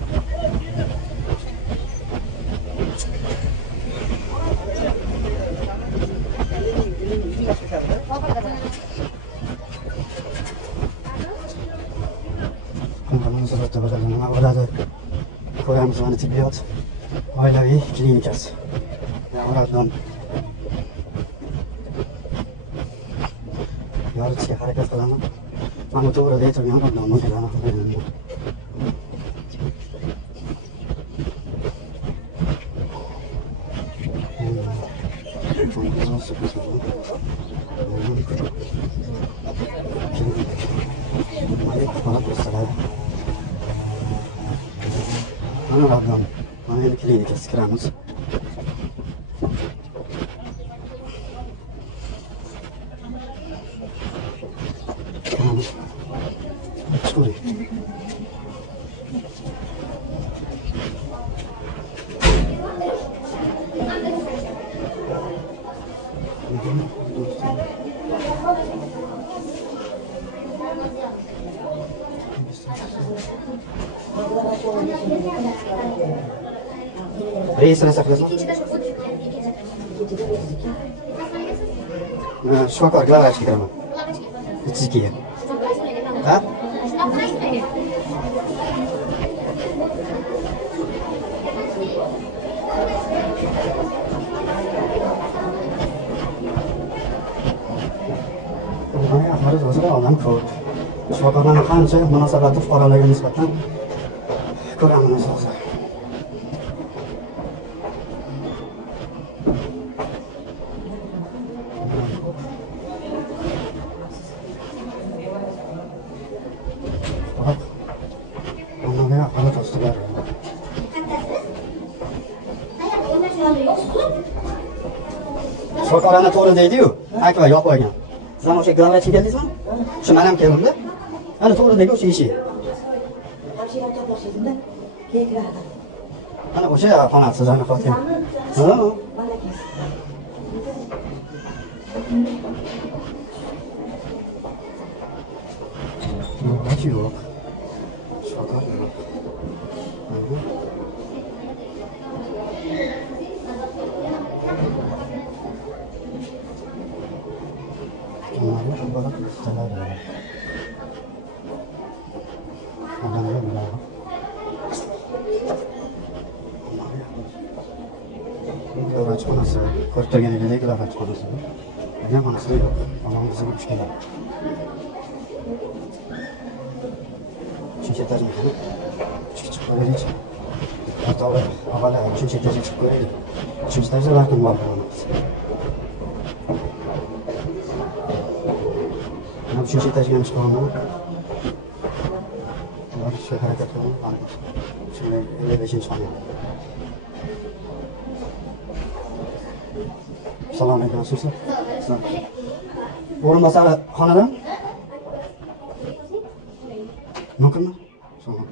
Nima bo'ladi? Ko'ramiz mana tibbiyot oilaviy klinikasi. Ya'ni yoritishga harakat qilaman. Mana to'g'ri aytgan odamni qilaman. Mana endi klinikasiga kiramiz. Chiqing. Reysini saqlasam. Shifokor glavaga kiraman. Ichiga. Ha? Ahmad o'zida odam ko'p. Shifokorlarning qancha munosabati fuqarolarga nisbatan ko'ramiz hozir. Shifokorlarni to'g'ri deydi-yu, akva yopib qo'ygan. Sizlar o'sha glavrachi keldingizmi? Shu men ham keldim-da. Ana to'g'ridagi o'sha eshik. Ana o'sha xonasi sizlarni qolgan. Ha. Nima yo'q. Shifokor. Glavrachi ko'rib turganingizdek glavrachi xonasi. Nima xonasi yo'q. Onam bizga olib kelgan. Uchinchi etajga chiqib ko'raylik. To'g'ri, avvalo uchinchi etajga chiqib ko'raylik. Uchinchi etajda balkim bor bo'lamiz. Uchinchi etajga chiqib oldim. O'qishga harakat qilaman. Shunday 55-xona. Assalomu alaykum, nasibsiz? O'rinbosar xonadan? Mumkinmi? Salom.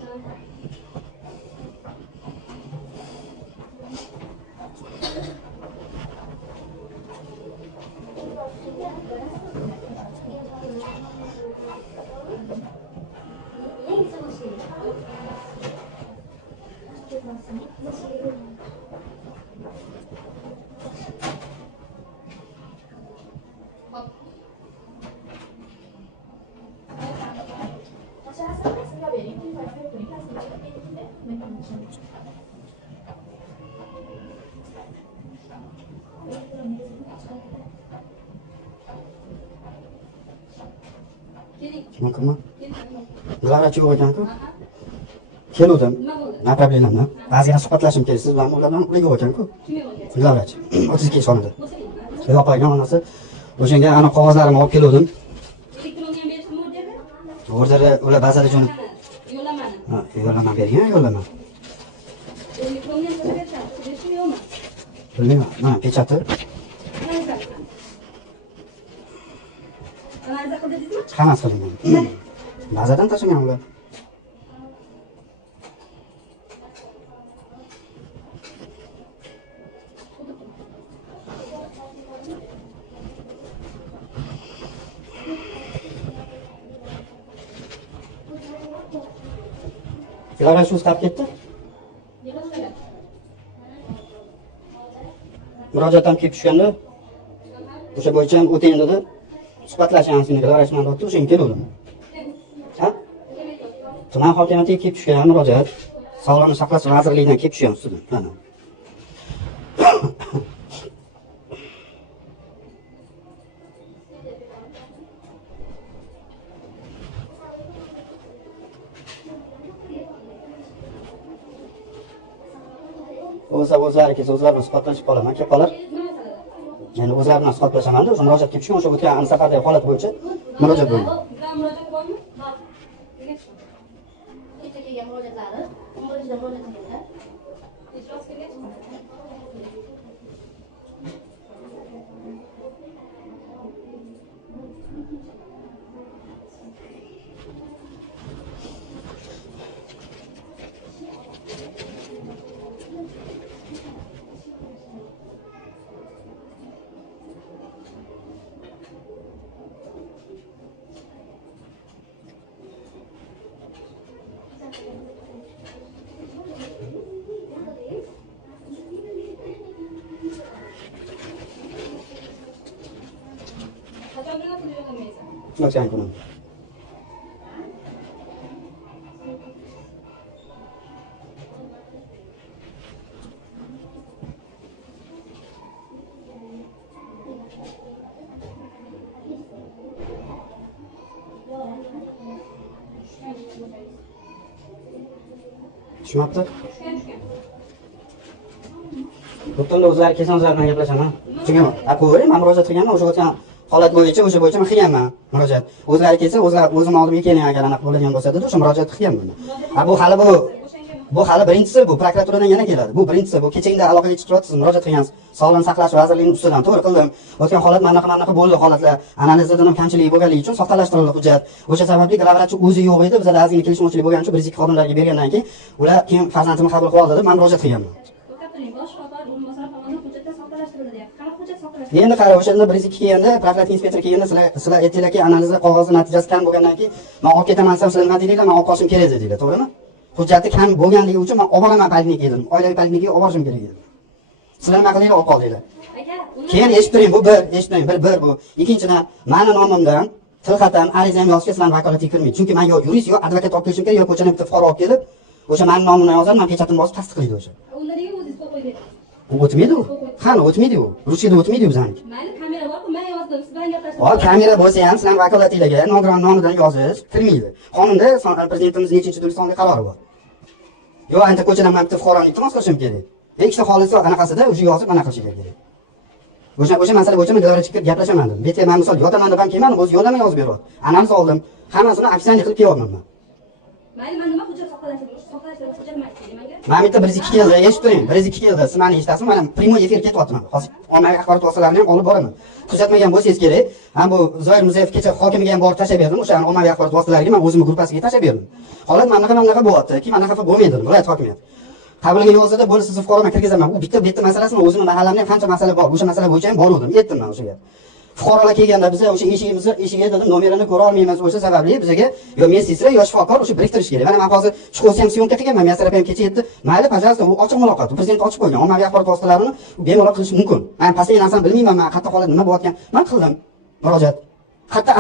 Mumkinmi? Bular yo'q ekan-ku. Keluvdim. Nima problemami? Ba'zida suhbatlashim kerak. Siz bilan ular bilan yo'q ekan-ku. Glavrachi. 32 sonida. Yo'q qo'ygan onasi. O'shanga ana qog'ozlarimni olib keluvdim. Orderi ular ba'zida jo'nib. Yo'llamani. Ha, yo'llaman bergan, yo'llaman. Bilmayman. Mana pechati. Hammasi qilingan. Bazadan tashlagan ular. Ular shu start ketdi. Murojaatdan kelib tushganda o'sha bo'yicha ham o'tayin dedi. Suhbatlashamiz seni qarashman debdi, o'shaga keldim. Ha? Tuman hokimiyatiga kelib tushgan murojaat. Sog'liqni saqlash vazirligidan kelib tushgan ustidan. Mana. O'zlari kelsa o'zlari bilan suhbatlashib qolaman, kelib qolar. Yani o'zlari bilan suhbatlashaman-da, o'sha murojaatga tushgan, o'sha o'tgan safardagi holat bo'yicha murojaat bo'ldi. Murojaat bormi? Bor. Kecha kelgan murojaatlari, murojaatlar murojaat qilganlar. Ijrosi kelgach. Not zijn kunnen. Tushunapti? Doktorlar o'zlari kelsa o'zlari bilan gaplashaman. Tushunaman. Qo'ying, men murojaat qilganman, o'sha o'tgan holat bo'yicha men qilganman murojaat. O'zlari kelsa, o'zim oldimga keling agar anaqa bo'ladigan bo'lsa dedi, o'sha murojaat qilganman. Bu hali birinchisi, bu prokuraturadan yana keladi. Bu birinchisi, bu kechagina aloqaga chiqib turibsiz, murojaat qilgansiz. Sog'liqni saqlash vazirligining ustidan to'g'ri qildim. O'tgan holat mana bo'ldi, holatlar analizdan ham kamchiligi bo'lganligi uchun soxtalashtirildi hujjat. O'sha sababli glavrachi o'zi yo'q edi, bizda ozgina kelishmovchilik bo'lgani uchun 1-2 xodimlarga bergandan keyin ular keyin farzandimni qabul qilib oldi deb men murojaat qilganman. Endi qara, o'shanda 1-2 kelganda, profilaktik inspektor kelganda sizlar aytdinglarki, analiz qog'ozi natijasi kam bo'lgandan keyin men olib ketaman desam, sizlar nima dedinglar? Men olib qolishim kerak dedinglar, to'g'rimi? Hujjati kam bo'lganligi uchun men olib boraman poliklinikaga dedim. Oilaviy poliklinikaga olib borishim kerak dedim. Sizlar nima qilinglar, olib qoldinglar. Keyin eshitib turing, bu bir bu. Ikkinchidan, meni nomimdan tilxatan arizam yozishga sizlarning vakolatiga kirmaydi. Chunki men yo yurist, yo advokat olib kelishim kerak, yo ko'chadan bitta fuqaro olib kelib, o'sha mening nomimdan yozadi, men pechatimni bosib tasdiqlaydi o'sha. Unda nega o'zingiz qo'yib U o'tmaydi u. Qani o'tmaydi u. Ruchkada o'tmaydi bizaniki. Mayli, kamera bor-ku, men yozdim, siz bilan gaplashdim. Hop, kamera bo'lsa ham sizlarning vakolatingizga nogiron nomidan yozish kirmaydi. Qonunda prezidentimiz nechinchi sonli qarori bor. Yo, anta ko'chadan men bitta fuqaroni iltimos qilishim kerak. Ikkita xolisi anaqasida o'sha yozib anaqa qilish kerak. O'sha masala bo'yicha men glavrachiga gaplashaman dedim. Betga men misol yotaman deb ham kelmadim, o'zi yo'llanma yozib beryapti. Analiz oldim, hammasini ofitsiantlik qilib kelyapman men. Mayli, men nima hujjat soxtalashtirdim? Soxtalashtirdim, hujjat nima kerak menga? Mana bitta 1-2 keldi, eshitib turing. 1-2 keldi. Siz meni eshitasizmi? Mana primoy efir ketyapti mana. Hozir ommaviy axborot vositalarini ham olib boraman. Kuzatmagan bo'lsangiz kerak. Ham bu Zoir Mirzayev kecha hokimiga ham borib tashlab berdim. O'sha ommaviy axborot vositalariga men o'zimning gruppasiga tashlab berdim. Holat mana bunaqa bo'lyapti. Keyin mana xafa bo'lmaydi, viloyat hokimiyati. Qabulga yozdi, bo'lsa sizni fuqaroman kirgizaman. Bu bitta masalasini o'zimning mahallamda ham qancha masala bor. O'sha masala bo'yicha ham bordim, yetdim men o'sha yerga. Fuqarolar kelganda biz o'sha eshigiga dedim nomerini ko'ra olmaymiz, o'sha sababli bizga yo medsinstra yo shifokor o'sha biriktirish kerak. Mana men hozir chiqsam syomka qilganman, mesarab ham kecha yetdi. Mayli, пожалуйста, u ochiq muloqot. Prezident ochib qo'ygan. Ommaviy axborot vositalarini bemalol qilish mumkin. Men pastki narsani bilmayman, men qayerda holat nima bo'layotgan. Men qildim murojaat. Qayerda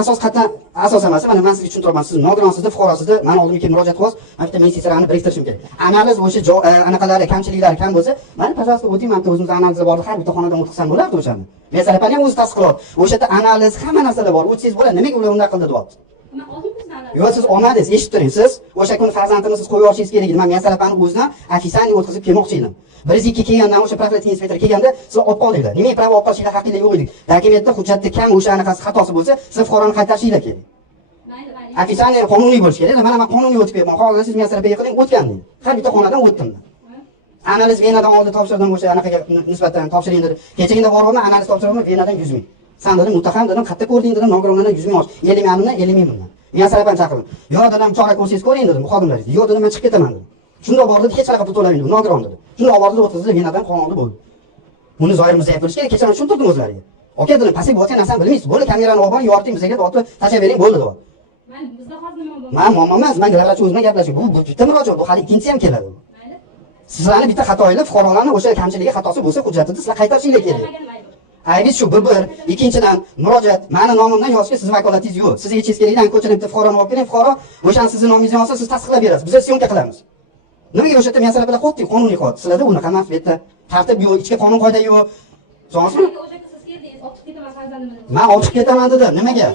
asos emas. Mana men sizga tushuntiraman. Siz nogironsizda, fuqarosizda men oldimga kelib murojaat qilasiz. Men bitta medsinstrani biriktirishim kerak. Analiz o'sha anaqalari, kamchiliklari kam bo'lsa, mana пожалуйста, o'ting, men o'zimizning analizlar bor, har bitta xonadan o'tkazsam bo'lardi o'shani. Mesarapani ham o'zi tasdiqlab, o'sha yerda analiz, hamma narsalar bor. O'tsangiz bo'ladi. Nimaga ular unday qildi deyapti? Men oldim bizdan analiz. Yo'q, siz olmadingiz, eshitib turing. Siz o'sha kun farzandimni siz qo'yib yuborishingiz kerak edi. Men mesarapani o'zidan ofisialni o'tkazib kelmoqchi edim. 1-2 kelgandan o'sha profilaktika inspektori kelganda siz olib qoldinglar. Nimaga pravo olib qolishinglar haqingizda yo'q edi. Dokumentda hujjatda kam o'sha anaqasi xatosi bo'lsa, siz fuqaroni qaytarishinglar kerak. Mayli. Ofisialni qonuniy bo'lish kerak. Mana men qonuniy o'tib kelyapman. Hozir siz mesarapga qiling, o'tgandim. Har bitta xonadan o'tdim. Analiz Venadan oldi topshirdim, o'sha anaqaga nisbatan topshiring dedi. Kechagina boribman, analiz topshirdim, Venadan 100 ming. San dedim, muttaham dedim, qayerda ko'rding dedim, nogironlardan 100 ming olsh. 50 mingdan 50 ming bundan. Men sarapani chaqirdim. Yo dedim, chora ko'rsangiz ko'ring dedim, xodimlaringiz. Yo dedim, men chiqib ketaman dedim. Shunda bordi, hech qanaqa pul to'lamaydi, nogiron dedi. Shunda olib bordi, o'tkazdi, Venadan qonunli bo'ldi. Buni Zoir Mirzayev bilish kerak, kecha men tushuntirdim o'zlariga. Aka dedim, pasik bo'layotgan narsani bilmaysiz. Bo'ldi, kamerani olib boring, yorting bizga deb tashlab bering, bo'ldi dedi. Men bizda hozir nima bo'ldi? Men muammo emas, men gaplashuv o'zimga gaplashib. Bu bitta murojaat, bu hali ikkinchisi ham keladi. Mayli. Sizlarni bitta xatoinglar, fuqarolarni o'sha kamchiligi xatosi bo'lsa, hujjatni sizlar qaytarishinglar kerak. Aybiz shu bir. Ikkinchidan, murojaat, meni nomimdan yozishga siz vakolatingiz yo'q. Siz aytishingiz kerakdan ko'chadan bitta fuqaroni olib keling, fuqaro o'shani sizning nomingizga olsa, siz tasdiqlab berasiz. Biz syomka qilamiz. Nimaga o'sha yerda masala bilan qo'ydik, qonuniy qilib. Sizlarda unaqa emas, bu yerda tartib yo'q, ichki qonun qoida yo'q. Tushunasizmi? Siz keldingiz, olib ketaman farzandimni. Men olib ketaman dedim. Nimaga?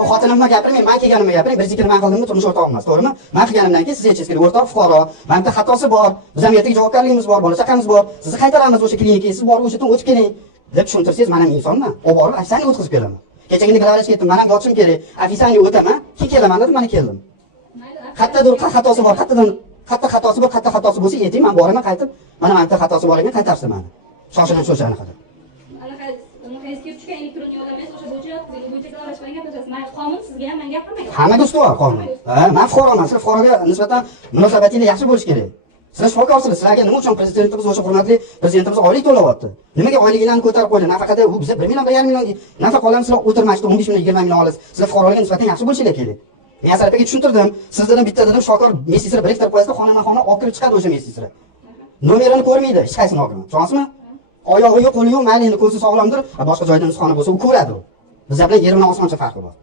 O xotinimga gapirmang, men kelganimga gapiring. Bir zikr men qildimmi, turmush o'rtog'imiz, to'g'rimi? Men qilganimdan keyin siz aytishingiz kerak, o'rtoq fuqaro, menda xatosi bor, biz ham ertaga javobgarligimiz bor, bola chaqamiz bor. Sizni qaytaramiz o'sha klinikaga, siz borib o'sha yerdan o'tib keling deb tushuntirsangiz, men ham insonman. Olib borib ofisialni o'tkazib beraman. Kechagina glavlashga ketdim, men ham yotishim kerak. Ofisialni o'taman, keyin kelaman dedim, men keldim. Qayerdadir xatosi bor, qayerda xatosi bo'lsa, ayting, men boraman qaytib, mana bitta xatosi bor ekan, qaytarsin meni. Shoshilinch o'sha anaqa. Qaysi kelib tushgan elektron yo'llamangiz o'sha bo'yicha gaplashish bilan gapirasiz. Men qonun sizga ham men gapirmayman. Hammaga ustuvor qonun. Men fuqaroman, siz fuqaroga nisbatan munosabatingiz yaxshi bo'lish kerak. Siz shifokorsizlar, sizlarga nima uchun prezidentimiz o'sha hurmatli prezidentimiz oylik to'layapti? Nimaga oyligingizni ko'tarib qo'ydi? Nafaqada bu biza 1 million, 1,5 million nafaqa olamiz, sizlar o'tirmashda 15 million, 20 million olasiz. Sizlar fuqarolarga nisbatan yaxshi bo'lishinglar kerak. Men asarpaga tushuntirdim. Sizdan bitta dedim, shifokor medsinstra biriktirib qo'yasizda, xonama-xona olib kirib chiqadi o'sha medsinstra. Nomerini ko'rmaydi, hech qaysi nogiron. Tushunasizmi? Oyog'i yo'q, qo'li yo'q, mayli endi ko'zi sog'lomdir, boshqa joyda nusxona bo'lsa u ko'radi u. Bizlar bilan yer bilan osmoncha farqi bor.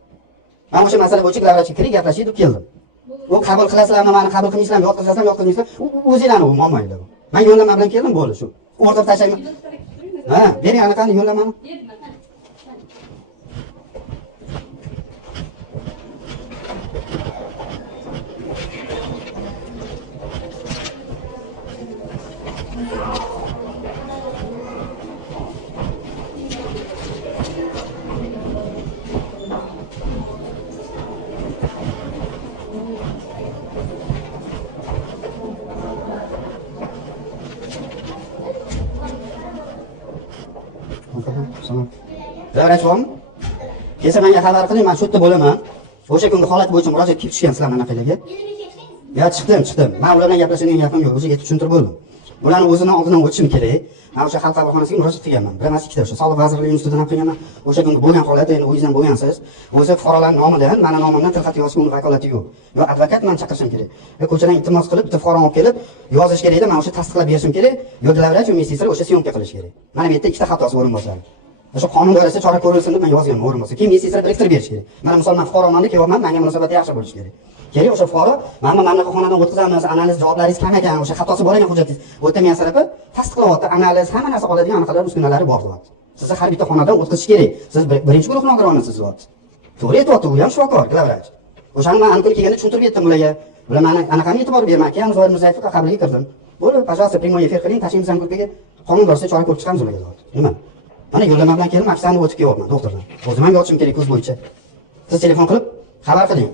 Men o'sha masala bo'yicha glavrachiga kirib gaplashib keldim. U qabul qilasizlarmi, meni qabul qilmaysizlarmi, yotqizasizlarmi, yotqizmaysizlar, u muammoinglar bu. Men yo'llanma bilan keldim, bo'ldi shu. O'rtab tashlayman. Ha, bering anaqani yo'llanmani. Davlat bormi? Kelsa menga xabar qiling, men shu yerda bo'laman. O'sha kungi holat bo'yicha murojaat kelib tushgan sizlar anaqalarga. Ya chiqdim. Men ular bilan gaplashadigan gapim yo'q. O'sha yerga tushuntirib bo'ldim. Ularni o'zining oldidan o'tishim kerak. Men o'sha xalq qabulxonasiga murojaat qilganman. Bir emas ikkita o'sha Soliq vazirligi institutidan ham qilganman. O'sha kungi bo'lgan holat endi o'zingizdan bo'lgansiz. O'zi fuqarolar nomidan, meni nomimdan tilxat yozishga uni vakolati yo'q. Yo advokat men chaqirishim kerak. Yo ko'chadan iltimos qilib, bitta fuqaroni olib kelib, yozish kerak edi. Men o'sha tasdiqlab berishim kerak. Yo glavvrach, yo medsinstra o'sha syomka qilish kerak. Mana bu yerda ikkita xatosi o'rinbosar. O'sha qonun doirasida chora ko'rilsin deb men yozganman o'rinbosar. Keyin medsinstra biriktirib berish kerak. Mana misol men fuqaroman, kelyapman, menga munosabati yaxshi bo'lish kerak. Kerak o'sha fuqaro, mana bunaqa xonadan o'tkazamiz, analiz javoblaringiz kam ekan, o'sha xatosi bor ekan hujjatingiz. O'ta men sarapa tasdiqlayapti, analiz, hamma narsa oladigan anaqalar uskunalari bor deyapti. Sizni har bitta xonadan o'tkazish kerak. Siz birinchi guruh nogironisiz deyapti. To'g'ri aytyapti, u ham shifokor, glavvrach. O'shani men aniq kelganda tushuntirib yetdim ularga. Ular meni anaqamga e'tibor bermadi. Keyin Zoir Mirzayevga qabliga kirdim. Bo'ldi, пожалуйста, primoy efir qiling, tashlaymiz ham gruppaga. Qonun doirasida chora ko'rib chiqamiz ularga deyapti. Nima? Mana yo'llanma bilan keldim, ofisani o'tib kelyapman doktordan. O'zim ham yotishim kerak ko'z bo'yicha. Siz telefon qilib xabar qiling.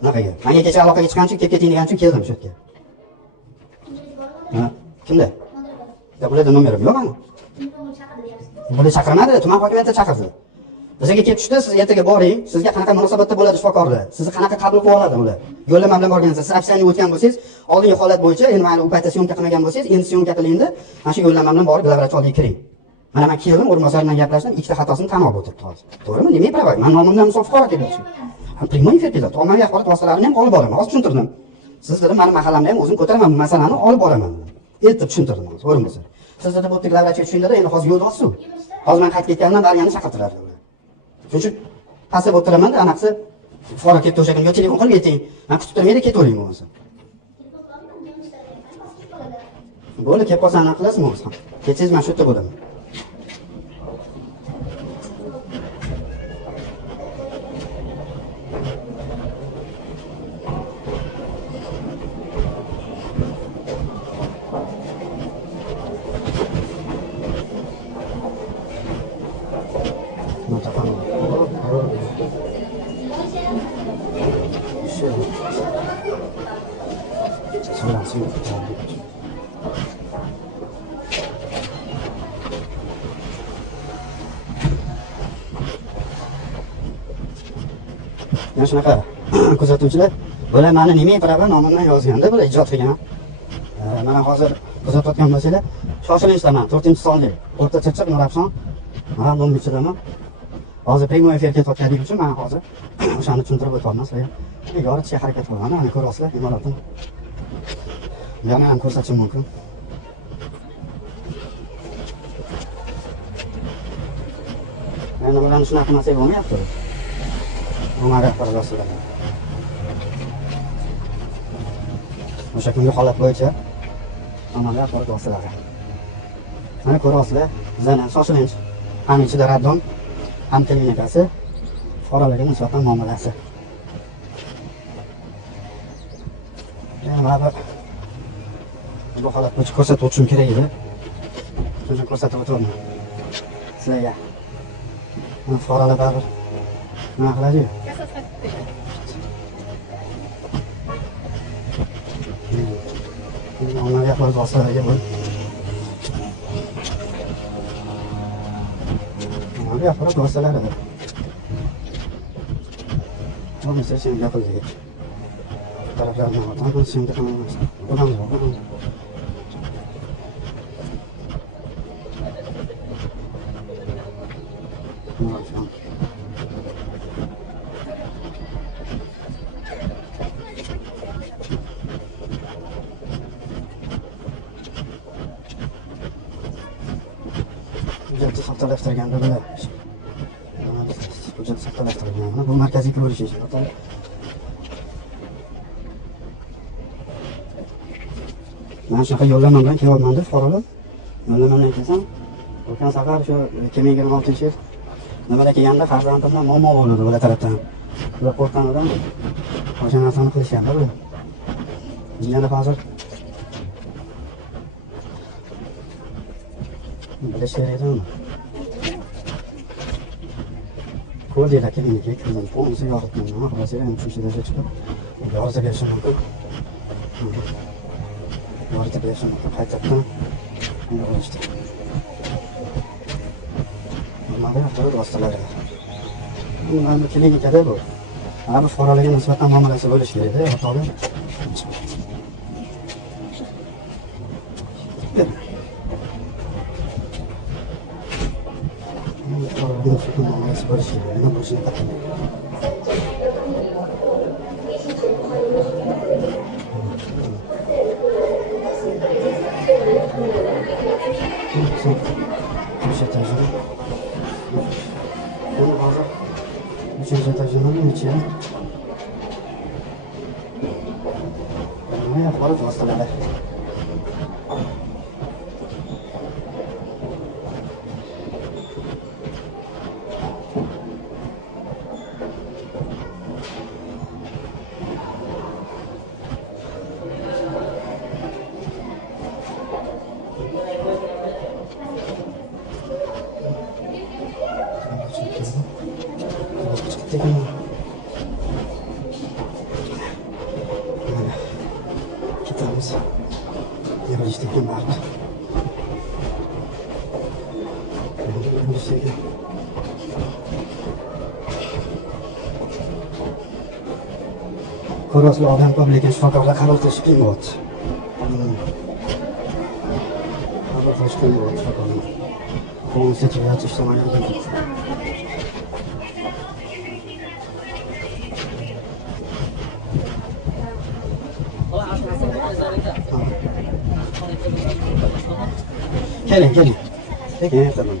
Bunaqaga. Menga kecha aloqaga chiqqan uchun kelib keting degan uchun keldim shu yerga. Ha, kimda? Ya bularda nomerim yo'q mana. Buni chaqirmadi, tuman hokimiyati chaqirdi. Bizga kelib tushdi, siz ertaga boring, sizga qanaqa munosabatda bo'ladi shifokorlar, sizni qanaqa qabul qilib oladi ular. Yo'llanma bilan borgansiz, siz opsiyaning o'tgan bo'lsangiz, oldingi holat bo'yicha, endi mayli u paytda syomka qilmagan bo'lsangiz, endi syomka qiling-da, mana shu yo'llanma bilan borib glavavrach oldiga kiring. Mana men keldim, o'rinbosar bilan gaplashdim, ikkita xatosini tan olib o'tiribdi hozir. To'g'rimi? Nima prava? Men nomimdan misol fuqaro kelibchi. Primoy efir keladi. Ommaviy axborot vositalarini ham olib boraman. Hozir tushuntirdim. Siz dedim, meni mahallamda ham o'zim ko'taraman bu masalani, olib boraman. Ertib tushuntirdim hozir, o'rinbosar. Siz dedi, bu yerda glavvrachga tushinglar, endi hozir yo'l osu. Hozir men qaytib ketganimdan bariyani chaqirtiradi ular. Shuning uchun pasib o'tiraman-da, anaqasi fuqaro ketdi o'sha kunga telefon qilib yeting. Men kutib turmaydi, ketavering bo'lmasa. Bo'ldi, kelib qolsa anaqa qilasizmi o'zi ham. Ketsangiz men shu yerda bo'laman. Mana shunaqa kuzatuvchilar, bular meni nima prava nomimdan yozganda, bular ijod qilgan. Mana hozir kuzatayotgan bo'lsanglar, shoshilinchdaman, 4-sonli, O'rta Chirchiq, Nurafshon, mana Do'mbichidaman. Hozir primoy efir ketayotganim uchun men hozir o'shani tushuntirib o'tyapman sizlarga. Yoritishga harakat qilaman, mana ko'rasizlar, imoratim. Yana ham ko'rsatishim mumkin. Mana bularni shunaqa qilmasak bo'lmayapti. Umarga qarasizlar. O'sha kungi holat bo'yicha amalga axborot vositalari. Mana ko'rasizlar, bizdan shoshilinch, ham ichida raddom, ham klinikasi, fuqarolarga nisbatan muomalasi. Mana bu holat bo'yicha ko'rsatib o'tishim kerak edi. Shuni ko'rsatib o'taman sizlarga. Mana fuqarolar baribir nima qiladi? Ommaviy axborot vositalariga bo'lib. Ommaviy axborot vositalari. Bo'lmasa sen gapirdik. Taraflardan o'tamiz, senga ham emas. Bo'lamiz. Hujjatni soxtalashtirganda bular. Hujjat soxtalashtirganda bu markaziy ko'rish ishi. Men shunaqa yo'llanma bilan kelyapman deb fuqarolar. Yo'llanma bilan kelsam, o'tgan safar shu 2026-yil nimada kelganda farzandimdan muammo bo'ldi ular tarafdan. Ular qo'rqqanidan o'sha narsani qilishganda bu. Yana hozir bilish kerak edi. Ko'rdinglar klinika kirdim, polisi yoritdim, nima qilasiz ham shu yerga chiqib, yoritib berishim mumkin. Yoritib berishim mumkin, qaytadan nima bo'lishdi. Ommaviy axborot vositalari. Mana klinikada bu. Ana bu fuqarolarga nisbatan muomalasi bo'lishi kerak-da, xatolar. Axborot vositalari. Yig'ilishda ekan baribir. Ko'rasizlar, odam ko'p, lekin shifokorlar qabul qilish qiyin bo'lyapti. Qabul qilish qiyin bo'lyapti shifokorlar. Qo'lni sechilyapti, ishlamayapti. Keling, keling. Keling, tamam.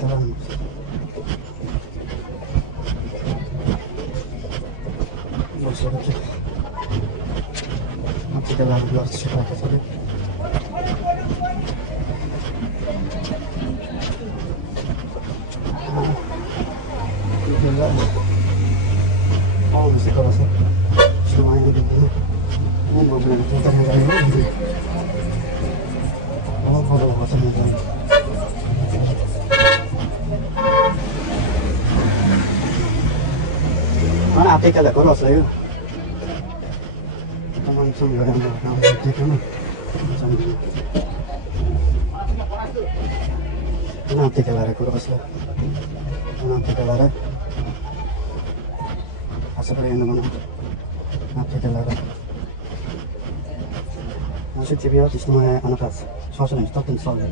Tamam. Başladık. Antikalar biraz çıkar keselim. Güzel. Olmuş kalası. Şu aynı gibi. Bu böyle tutarım. O kadar olmasın yani. Mana aptekalar ko'ryapsizlar-ku. Tamam, so'ngra ham aptekami? Mana aptekalari ko'ryapsizlar. Mana aptekalari. Asli endi mana aptekalari. Mana shu tibbiyot ijtimoiy anaqasi. Shoshiling, 4-sonda.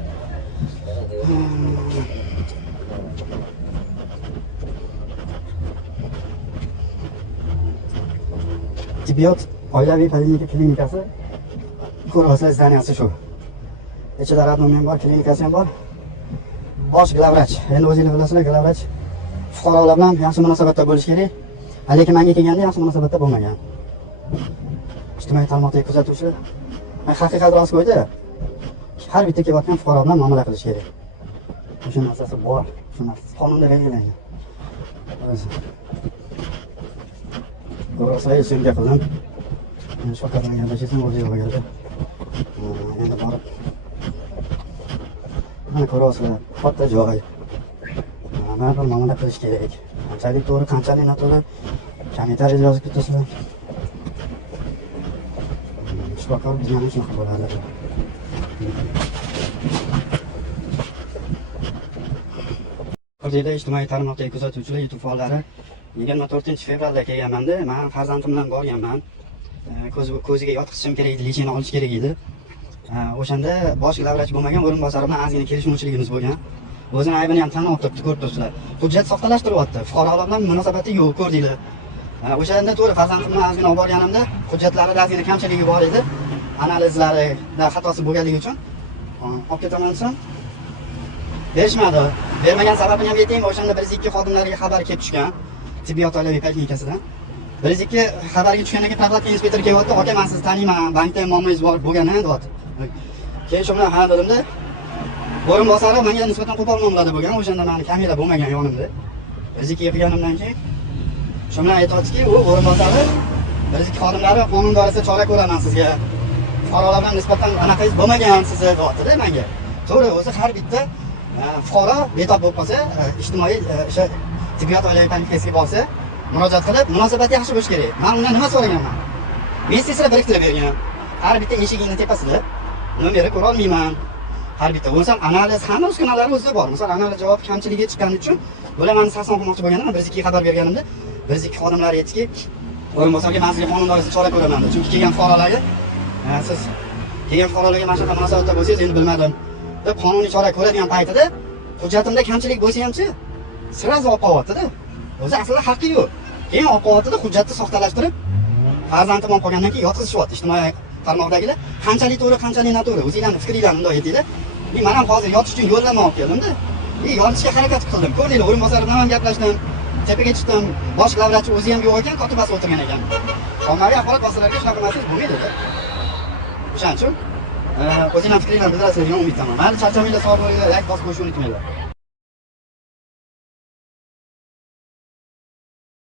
Tibbiyot oilaviy poliklinika klinikasi ko'ryapsizlar, zdaniyasi shu. Ichida radnom ham bor, klinikasi ham bor. Bosh glavvrach. Endi o'zingiz bilasizlar, glavvrach fuqarolar bilan yaxshi munosabatda bo'lish kerak. Lekin menga kelganda yaxshi munosabatda bo'lmagan. Ijtimoiy tarmoqdagi kuzatuvchilar haqiqat rost qo'ydi. Har bitta kelayotgan fuqaro bilan muomala qilish kerak. O'sha narsasi bor, shu narsa qonunda belgilangan. Ko'rasizlar, senga qildim. Shifokorga gaplashsam o'zi yo'q keldi. Endi borib. Mana ko'rasizlar, katta joy. Mana bir muomala qilish kerak. Qanchalik to'g'ri, qanchalik noto'g'ri kommentariyada yozib ketasizlar. Shifokor bizga shunaqa bo'ladi. Qo'yda ijtimoiy tarmoqdagi kuzatuvchilar YouTube faollari 24-fevralda kelganmanda, men farzandim bilan borganman. Ko'ziga yotqizishim kerak edi, lechini olish kerak edi. O'shanda bosh glavvrach bo'lmagan o'rinbosari bilan ozgina kelishmovchiligimiz bo'lgan. O'zini aybini ham tan olib turibdi, ko'rib turibsizlar. Hujjat soxtalashtiryapti. Fuqarolar bilan munosabati yo'q, ko'rdinglar. O'shanda to'g'ri farzandim bilan ozgina olib borganimda hujjatlarida ozgina kamchiligi bor edi. Analizlarida xatosi bo'lganligi uchun olib ketaman desam, berishmadi. Bermagan sababini ham aytaymi, o'shanda 102 xodimlariga xabar kelib tushgan. Tibbiyot oilaviy poliklinikasidan. 102 xabarga tushgandan keyin profilatka inspektori kelyapti. "Aka, men sizni taniyman, bankda muammongiz bor bo'lgan-a?" deyapti. Keyin shuni ha dedimda, o'rinbosari menga nisbatan qo'pol muomalada bo'lgan. O'shanda meni kamera bo'lmagan yonimda. 102 qilganimdan keyin shuni aytayotdiki, u o'rinbosari 102 xodimlari qonun doirasida chora ko'raman sizga. Fuqarolar bilan nisbatan anaqangiz bo'lmagan sizni deyapti-da menga. To'g'ri, o'zi har bitta fuqaro betob bo'lib qolsa, ijtimoiy o'sha tibbiyot oilaviy poliklinikasiga borsa, murojaat qilib, munosabati yaxshi bo'lish kerak. Men undan nima so'raganman? Investitsiyalar biriktirib bergan. Har bitta eshigingni tepasida nomeri ko'ra olmayman. Har bitta bo'lsam analiz hamma uskunalar o'zida bor. Masalan, analiz javob kamchiligi chiqqani uchun bularni sason qilmoqchi bo'lganimda 102 xabar berganimda 102 xodimlar aytdiki, o'rinbosarga men sizga qonun doirasida chora ko'raman dedi. Chunki kelgan fuqarolarga siz kelgan fuqarolarga mana shunaqa munosabatda bo'lsangiz, endi bilmadim deb qonuniy chora ko'radigan paytida hujjatimda kamchilik bo'lsa hamchi sirazi olib qo'yapti-da. O'zi aslida haqqi yo'q. Keyin olib qo'yapti-da, hujjatni soxtalashtirib, farzandim olib qolgandan keyin yotqizishyapti. Ijtimoiy tarmoqdagilar qanchalik to'g'ri, qanchalik noto'g'ri o'zinglarning fikringlarni bunday aytinglar. Men ham hozir yotish uchun yo'llanma olib keldim-da. Yotishga harakat qildim. Ko'rdinglar, o'rinbosar bilan ham gaplashdim. Tepaga chiqdim. Bosh glavvrach o'zi ham yo'q ekan, kotibasi o'tirgan ekan. Ommaviy axborot vositalariga shunaqa narsa bo'lmaydi-da. O'shaning uchun O'zingizlar fikringizni bildirasizlar degan umiddaman. Mayli, charchamanglar, sog' bo'linglar, like bosib qo'yishni unutmanglar.